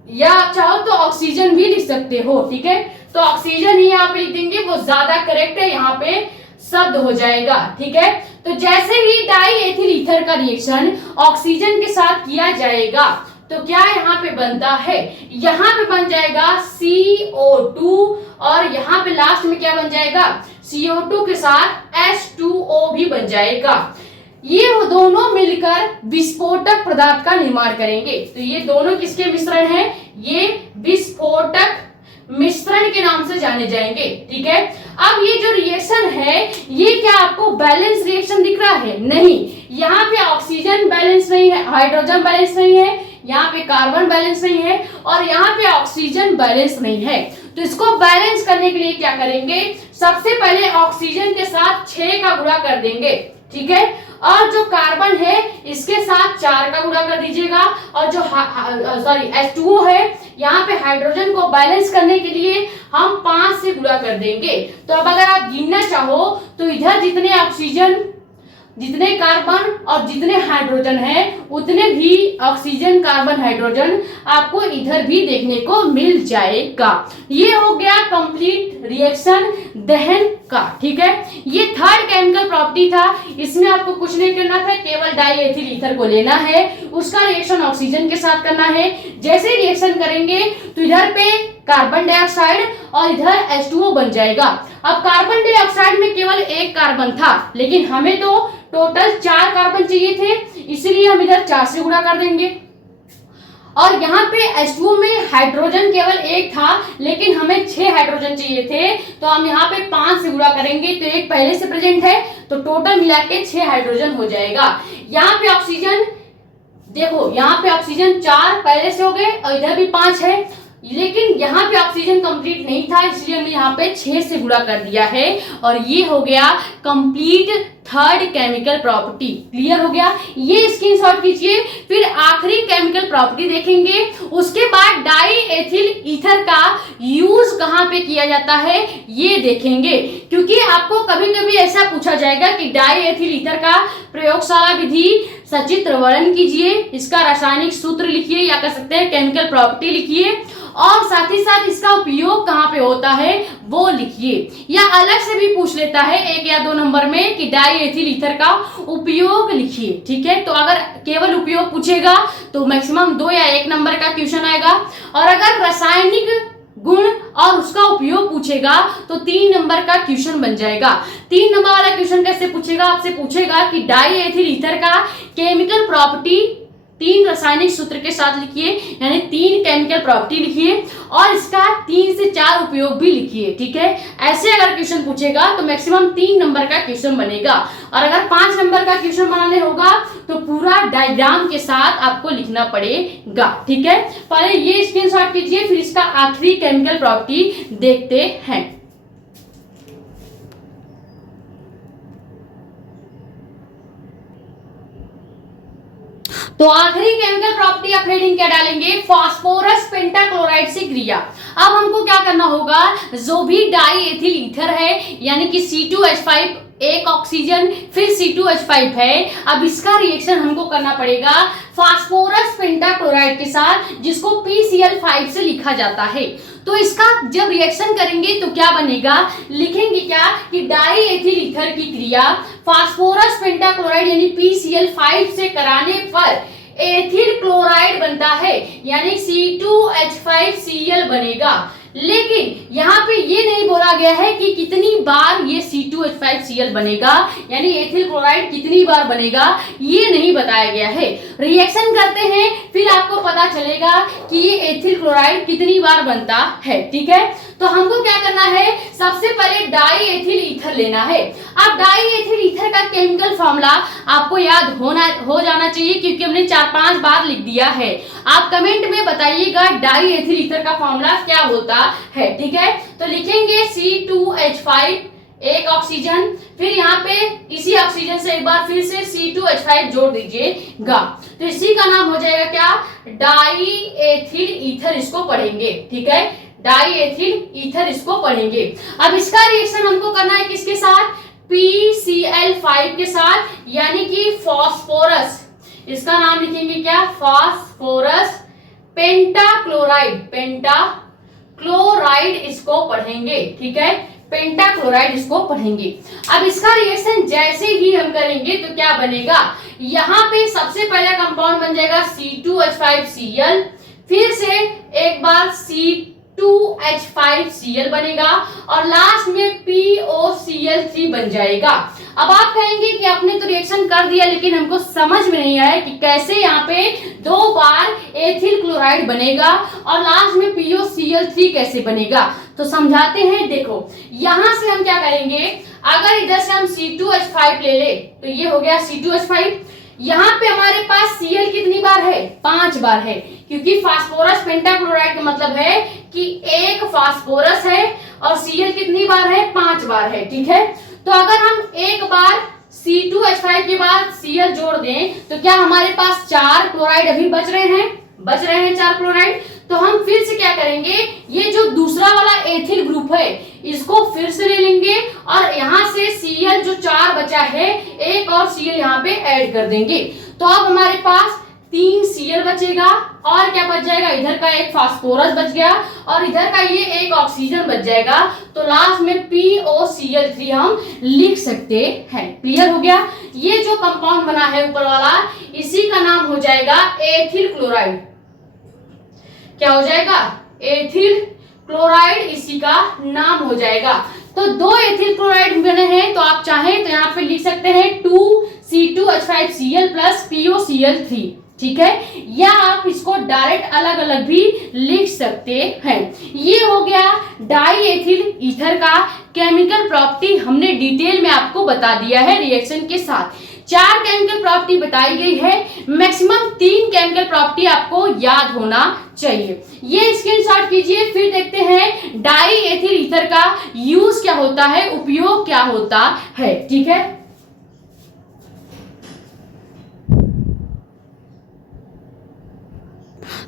या चाहो तो ऑक्सीजन भी लिख सकते हो। ठीक है, तो ऑक्सीजन ही यहाँ पे लिख देंगे, वो ज्यादा करेक्ट है, यहाँ पे शब्द हो जाएगा। ठीक है, तो जैसे ही डाई एथिल ईथर का रिएक्शन ऑक्सीजन के साथ किया जाएगा तो क्या यहाँ पे बनता है, यहाँ पे बन जाएगा CO2 और यहाँ पे लास्ट में क्या बन जाएगा, CO2 के साथ H2O भी बन जाएगा। ये वो दोनों मिलकर विस्फोटक पदार्थ का निर्माण करेंगे। तो ये दोनों किसके मिश्रण हैं, ये विस्फोटक मिश्रण के नाम से जाने जाएंगे। ठीक है, अब ये जो रिएक्शन है ये क्या आपको बैलेंस रिएक्शन दिख रहा है, नहीं, यहाँ पे ऑक्सीजन बैलेंस नहीं है, हाइड्रोजन बैलेंस नहीं है, यहाँ पे कार्बन बैलेंस नहीं है और यहाँ पे ऑक्सीजन बैलेंस नहीं है। तो इसको बैलेंस करने के लिए क्या करेंगे, सबसे पहले ऑक्सीजन के साथ 6 का गुणा कर देंगे। ठीक है, और जो कार्बन है इसके साथ 4 का गुणा कर दीजिएगा और जो H2O है यहाँ पे हाइड्रोजन को बैलेंस करने के लिए हम 5 से गुणा कर देंगे। तो अब अगर आप गिनना चाहो तो इधर जितने ऑक्सीजन, जितने कार्बन और जितने हाइड्रोजन है उतने भी ऑक्सीजन, कार्बन, हाइड्रोजन आपको इधर भी देखने को मिल जाएगा। ये हो गया कंप्लीट रिएक्शन दहन का। ठीक है, ये थर्ड केमिकल प्रॉपर्टी था, इसमें आपको कुछ नहीं करना था, केवल डाई एथिल ईथर को लेना है, उसका रिएक्शन ऑक्सीजन के साथ करना है। जैसे रिएक्शन करेंगे तो इधर पे कार्बन डाइऑक्साइड और इधर H2O बन जाएगा। अब कार्बन डाइऑक्साइड में केवल 1 कार्बन था, लेकिन हमें तो टोटल 4 कार्बन चाहिए थे, इसलिए हम इधर 4 से गुणा कर देंगे। और यहाँ पे H2O में हाइड्रोजन केवल 1 था, लेकिन हमें 6 हाइड्रोजन चाहिए थे, तो हम यहाँ पे 5 से गुणा करेंगे, तो 1 पहले से प्रेजेंट है, तो टोटल मिला के 6 हाइड्रोजन हो जाएगा। यहाँ पे ऑक्सीजन देखो, यहाँ पे ऑक्सीजन 4 पहले से हो गए और इधर भी 5 है, लेकिन यहाँ पे ऑक्सीजन कंप्लीट नहीं था, इसलिए हमने यहाँ पे 6 से गुणा कर दिया है और ये हो गया complete third chemical property. Clear हो गया, ये स्क्रीनशॉट कीजिए। फिर आखिरी केमिकल प्रॉपर्टी देखेंगे, उसके बाद डाई एथिल ईथर का यूज कहाँ पे किया जाता है ये देखेंगे, क्योंकि आपको कभी कभी ऐसा पूछा जाएगा कि डाई एथिल ईथर का प्रयोगशाला विधि सचित्र वर्णन कीजिए, इसका रासायनिक सूत्र लिखिए या कह सकते हैं केमिकल प्रॉपर्टी लिखिए, और साथ ही साथ इसका उपयोग कहाँ पे होता है वो लिखिए। या अलग से भी पूछ लेता है 1 या 2 नंबर में कि डाई एथिल ईथर का उपयोग लिखिए। ठीक है, तो अगर केवल उपयोग पूछेगा तो मैक्सिमम 2 या 1 नंबर का क्वेश्चन आएगा, और अगर रासायनिक गुण और उसका उपयोग पूछेगा तो 3 नंबर का क्वेश्चन बन जाएगा। 3 नंबर वाला क्वेश्चन कैसे पूछेगा, आपसे पूछेगा कि डाई एथिल ईथर का केमिकल प्रॉपर्टी 3 रासायनिक सूत्र के साथ लिखिए, यानी 3 केमिकल प्रॉपर्टी लिखिए और इसका 3 से 4 उपयोग भी लिखिए। ठीक है, ऐसे अगर क्वेश्चन पूछेगा तो मैक्सिमम 3 नंबर का क्वेश्चन बनेगा, और अगर 5 नंबर का क्वेश्चन बनाने होगा तो पूरा डायग्राम के साथ आपको लिखना पड़ेगा। ठीक है, पहले ये स्क्रीनशॉट कीजिए, फिर इसका आखिरी केमिकल प्रॉपर्टी देखते हैं। तो आखिरी केमिकल प्रॉपर्टी आप हेडिंग क्या डालेंगे, फास्फोरस पेंटाक्लोराइड से क्रिया। अब हमको क्या करना होगा, जो भी डाई एथिल ईथर है यानी कि C2H5 एक ऑक्सीजन फिर C2H5 है, अब इसका रिएक्शन हमको करना पड़ेगा फास्फोरस पेंटाक्लोराइड के साथ, जिसको PCl5 से लिखा जाता है। तो इसका जब रिएक्शन करेंगे तो क्या बनेगा, लिखेंगे क्या कि डाई एथिल ईथर की क्रिया फास्फोरस पेंटाक्लोराइड यानी PCl5 से कराने पर एथिल क्लोराइड बनता है, यानी C2H5Cl बनेगा। लेकिन यहाँ पे ये नहीं बोला गया है कि कितनी बार ये C2H5Cl बनेगा, यानी एथिल क्लोराइड कितनी बार बनेगा, ये नहीं बताया गया है। रिएक्शन करते हैं फिर आपको पता चलेगा कि ये एथिल क्लोराइड कितनी बार बनता है। ठीक है, तो हमको क्या करना है, सबसे पहले डाई एथिल ईथर लेना है। अब डाई एथिल ईथर का केमिकल फॉर्मूला आपको याद हो जाना चाहिए, क्योंकि हमने 4-5 बार लिख दिया है। आप कमेंट में बताइएगा डाई एथिल ईथर का फॉर्मूला क्या होता है। ठीक है, तो लिखेंगे C2H5 एक ऑक्सीजन, फिर यहाँ पे इसी ऑक्सीजन से एक बार फिर से C2H5 जोड़ दीजिएगा, तो इसी का नाम हो जाएगा क्या, डाई एथिल ईथर, इसको पढ़ेंगे। ठीक है, डाई एथिल ईथर इसको पढ़ेंगे। अब इसका रिएक्शन हमको करना है किसके साथ, PCl5 के साथ, यानी कि फास्फोरस, इसका नाम लिखेंगे क्या, फास्फोरस पेंटाक्लोराइड, पेंटाक्लोराइड इसको पढ़ेंगे। ठीक है, पेंटाक्लोराइड इसको पढ़ेंगे। अब इसका रिएक्शन जैसे ही हम करेंगे तो क्या बनेगा, यहाँ पे सबसे पहला कंपाउंड बन जाएगा C2H5Cl, फिर से एक बार C2H5Cl बनेगा और लास्ट में POCl3 बन जाएगा। अब आप कहेंगे कि आपने तो रिएक्शन कर दिया लेकिन हमको समझ में नहीं आया कि कैसे यहाँ पे 2 बार एथिल क्लोराइड बनेगा और लास्ट में POCl3 कैसे बनेगा। तो समझाते हैं। देखो यहां से हम क्या करेंगे, अगर इधर से हम C2H5 ले ले तो ये हो गया C2H5। यहाँ पे हमारे पास Cl कितनी बार है, 5 बार है, क्योंकि फास्फोरस पेंटाक्लोराइड का मतलब है कि एक फास्फोरस है और Cl कितनी बार है, 5 बार है। ठीक है, तो अगर हम एक बार C2H5 के बाद Cl जोड़ दें तो क्या हमारे पास 4 क्लोराइड अभी बच रहे हैं 4 क्लोराइड। तो हम फिर से क्या करेंगे, ये जो दूसरा वाला एथिल ग्रुप है इसको फिर से ले लेंगे और यहाँ से Cl जो 4 बचा है एक और Cl यहाँ पे ऐड कर देंगे। तो अब हमारे पास 3 Cl बचेगा और क्या बच जाएगा, इधर का एक फास्फोरस बच गया और इधर का ये एक ऑक्सीजन बच जाएगा। तो लास्ट में POCl3 हम लिख सकते हैं। क्लियर हो गया। ये जो कंपाउंड बना है ऊपर वाला, इसी का नाम हो जाएगा एथिल क्लोराइड। क्या हो जाएगा, एथिल क्लोराइड इसी का नाम हो जाएगा। तो 2 एथिल क्लोराइड बने हैं, तो आप चाहें तो यहाँ पे लिख सकते हैं 2C2H5Cl प्लस POCl3। ठीक है, या आप इसको डायरेक्ट अलग अलग भी लिख सकते हैं। ये हो गया डाई एथिल ईथर का केमिकल प्रॉपर्टी, हमने डिटेल में आपको बता दिया है रिएक्शन के साथ। 4 केमिकल प्रॉपर्टी बताई गई है, मैक्सिमम 3 केमिकल प्रॉपर्टी आपको याद होना चाहिए। ये स्क्रीनशॉट कीजिए। फिर देखते हैं डाई एथिल ईथर का यूज क्या होता है, उपयोग क्या होता है। ठीक है,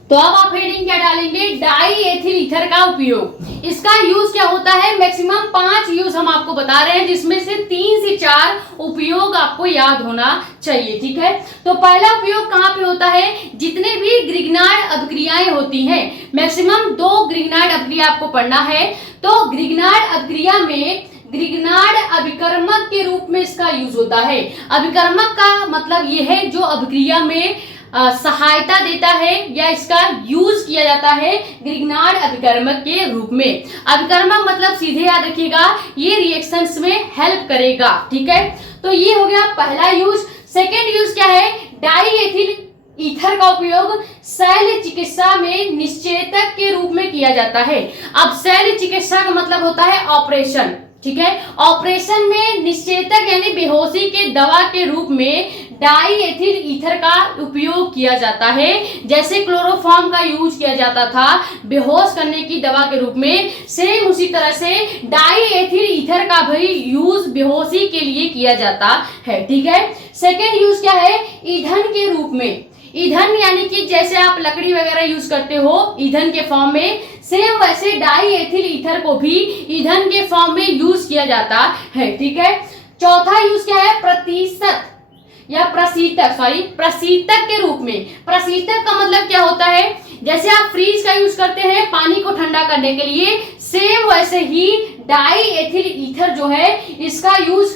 तो अब आप हेडिंग क्या डालेंगे, डाई एथिल ईथर का उपयोग। इसका यूज क्या होता है, मैक्सिमम 5 यूज हम आपको बता रहे हैं, जिसमें से 3 से 4 उपयोग आपको याद होना चाहिए। ठीक है, तो पहला उपयोग कहाँ पे होता है, जितने भी ग्रिग्नार्ड अभिक्रियाएं होती हैं, मैक्सिमम 2 ग्रिग्नार्ड अभिक्रिया आपको पढ़ना है। तो ग्रिग्नार्ड अभिक्रिया में ग्रिग्नार्ड अभिकर्मक के रूप में इसका यूज होता है। अभिकर्मक का मतलब ये है जो अभिक्रिया में सहायता देता है या इसका यूज किया जाता है ग्रिग्नार्ड अभिकर्मक के रूप में। अभिकर्मक मतलब सीधे याद रखिएगा ये रिएक्शंस में हेल्प करेगा। ठीक है, तो ये हो गया पहला यूज। सेकेंड यूज क्या है, डाई एथिल ईथर का उपयोग शल्य चिकित्सा में निश्चेतक के रूप में किया जाता है। अब शल्य चिकित्सा का मतलब होता है ऑपरेशन। ठीक है, ऑपरेशन में निश्चेतक यानी बेहोशी के दवा के रूप में डाई एथिल ईथर का उपयोग किया जाता है। जैसे क्लोरोफॉर्म का यूज किया जाता था बेहोश करने की दवा के रूप में, सेम उसी तरह से डाई एथिल ईथर का भी यूज बेहोशी के लिए किया जाता है। ठीक है, सेकेंड यूज क्या है, ईंधन के रूप में। ईंधन यानी कि जैसे आप लकड़ी वगैरह यूज करते हो ईंधन के फॉर्म में, सेम वैसे डाई एथिल ईथर को भी ईंधन के फॉर्म में यूज किया जाता है। ठीक है, चौथा यूज क्या है, प्रतिशत या प्रशीतक के रूप में। प्रशीतक का मतलब क्या होता है, जैसे आप फ्रीज का यूज करते हैं पानी को ठंडा करने के लिए, सेम वैसे ही डाई एथिल ईथर जो है इसका यूज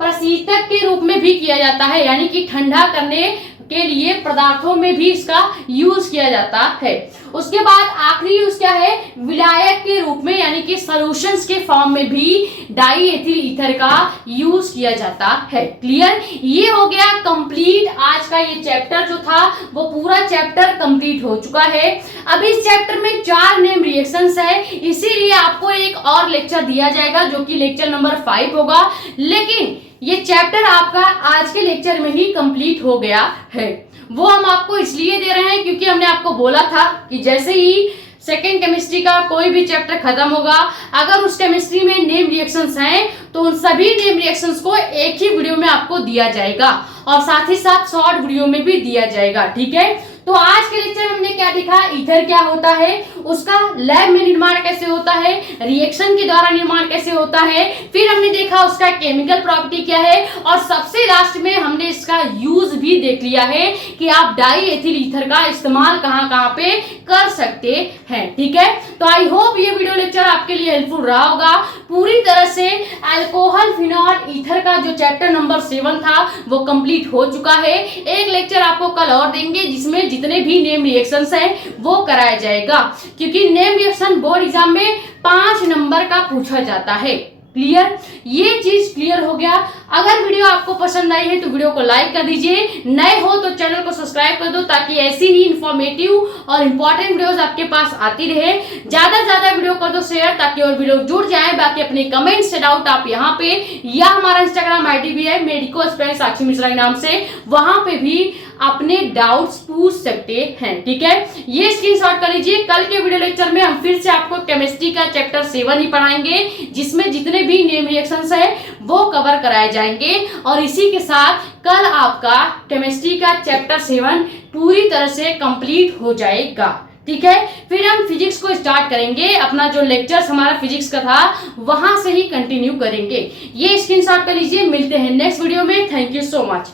प्रशीतक के रूप में भी किया जाता है, यानी कि ठंडा करने के लिए पदार्थों में भी इसका यूज किया जाता है। उसके बाद आखिरी यूज क्या है, विलायक के रूप में, यानी कि सॉल्यूशंस के फॉर्म में भी डाई एथिल ईथर का यूज किया जाता है। क्लियर, ये हो गया कंप्लीट। आज का ये चैप्टर जो था वो पूरा चैप्टर कंप्लीट हो चुका है। अब इस चैप्टर में 4 नेम रिएक्शंस है, इसीलिए आपको एक और लेक्चर दिया जाएगा जो कि लेक्चर नंबर 5 होगा। लेकिन ये चैप्टर आपका आज के लेक्चर में ही कंप्लीट हो गया है। वो हम आपको इसलिए दे रहे हैं क्योंकि हमने आपको बोला था कि जैसे ही सेकेंड केमिस्ट्री का कोई भी चैप्टर खत्म होगा, अगर उस केमिस्ट्री में नेम रिएक्शंस हैं तो उन सभी नेम रिएक्शंस को एक ही वीडियो में आपको दिया जाएगा और साथ ही साथ शॉर्ट वीडियो में भी दिया जाएगा। ठीक है, तो आज के लेक्चर में हमने क्या देखा, ईथर क्या होता है, उसका लैब में निर्माण कैसे होता है, रिएक्शन के द्वारा निर्माण कैसे होता है, फिर हमने देखा उसका केमिकल प्रॉपर्टी क्या है, और सबसे लास्ट में हमने इसका यूज भी देख लिया है कि आप डाई एथिल ईथर का इस्तेमाल कहां कहां पे कर सकते हैं। ठीक है, तो आई होप ये वीडियो लेक्चर आपके लिए हेल्पफुल रहा होगा। पूरी तरह से अल्कोहल फिनॉल ईथर का जो चैप्टर नंबर 7 था वो कंप्लीट हो चुका है। एक लेक्चर आपको कल और देंगे जिसमें जितने भी नेम रिएक्शंस हैं वो कराया जाएगा, क्योंकि नेम रिएक्शन बोर्ड एग्जाम में 5 नंबर का पूछा जाता है। क्लियर, ये चीज क्लियर हो गया। अगर वीडियो आपको पसंद आई है तो वीडियो को लाइक कर दीजिए, नए हो तो चैनल को सब्सक्राइब कर दो ताकि ऐसी ही इंफॉर्मेटिव और इंपॉर्टेंट वीडियोस आपके पास आती रहे। ज्यादा से ज्यादा वीडियो कर दो शेयर ताकि और वीडियो जुड़ जाए। बाकी अपने कमेंट्स से डाउट आप यहाँ पे या हमारा इंस्टाग्राम आईडी भी है मेडिको स्पेलिंग साक्षी मिश्रा के नाम से, वहां पे भी अपने डाउट्स पूछ सकते हैं। ठीक है, ये स्क्रीनशॉट कर लीजिए। कल के वीडियो लेक्चर में हम फिर से आपको केमिस्ट्री का चैप्टर 7 ही पढ़ाएंगे जिसमें जितने भी नेम रिएक्शंस है वो कवर कराए जाएंगे, और इसी के साथ कल आपका केमिस्ट्री का चैप्टर 7 पूरी तरह से कंप्लीट हो जाएगा। ठीक है, फिर हम फिजिक्स को स्टार्ट करेंगे। अपना जो लेक्चर्स हमारा फिजिक्स का था वहां से ही कंटिन्यू करेंगे। ये स्क्रीनशॉट कर लीजिए। मिलते हैं नेक्स्ट वीडियो में। Thank you so much.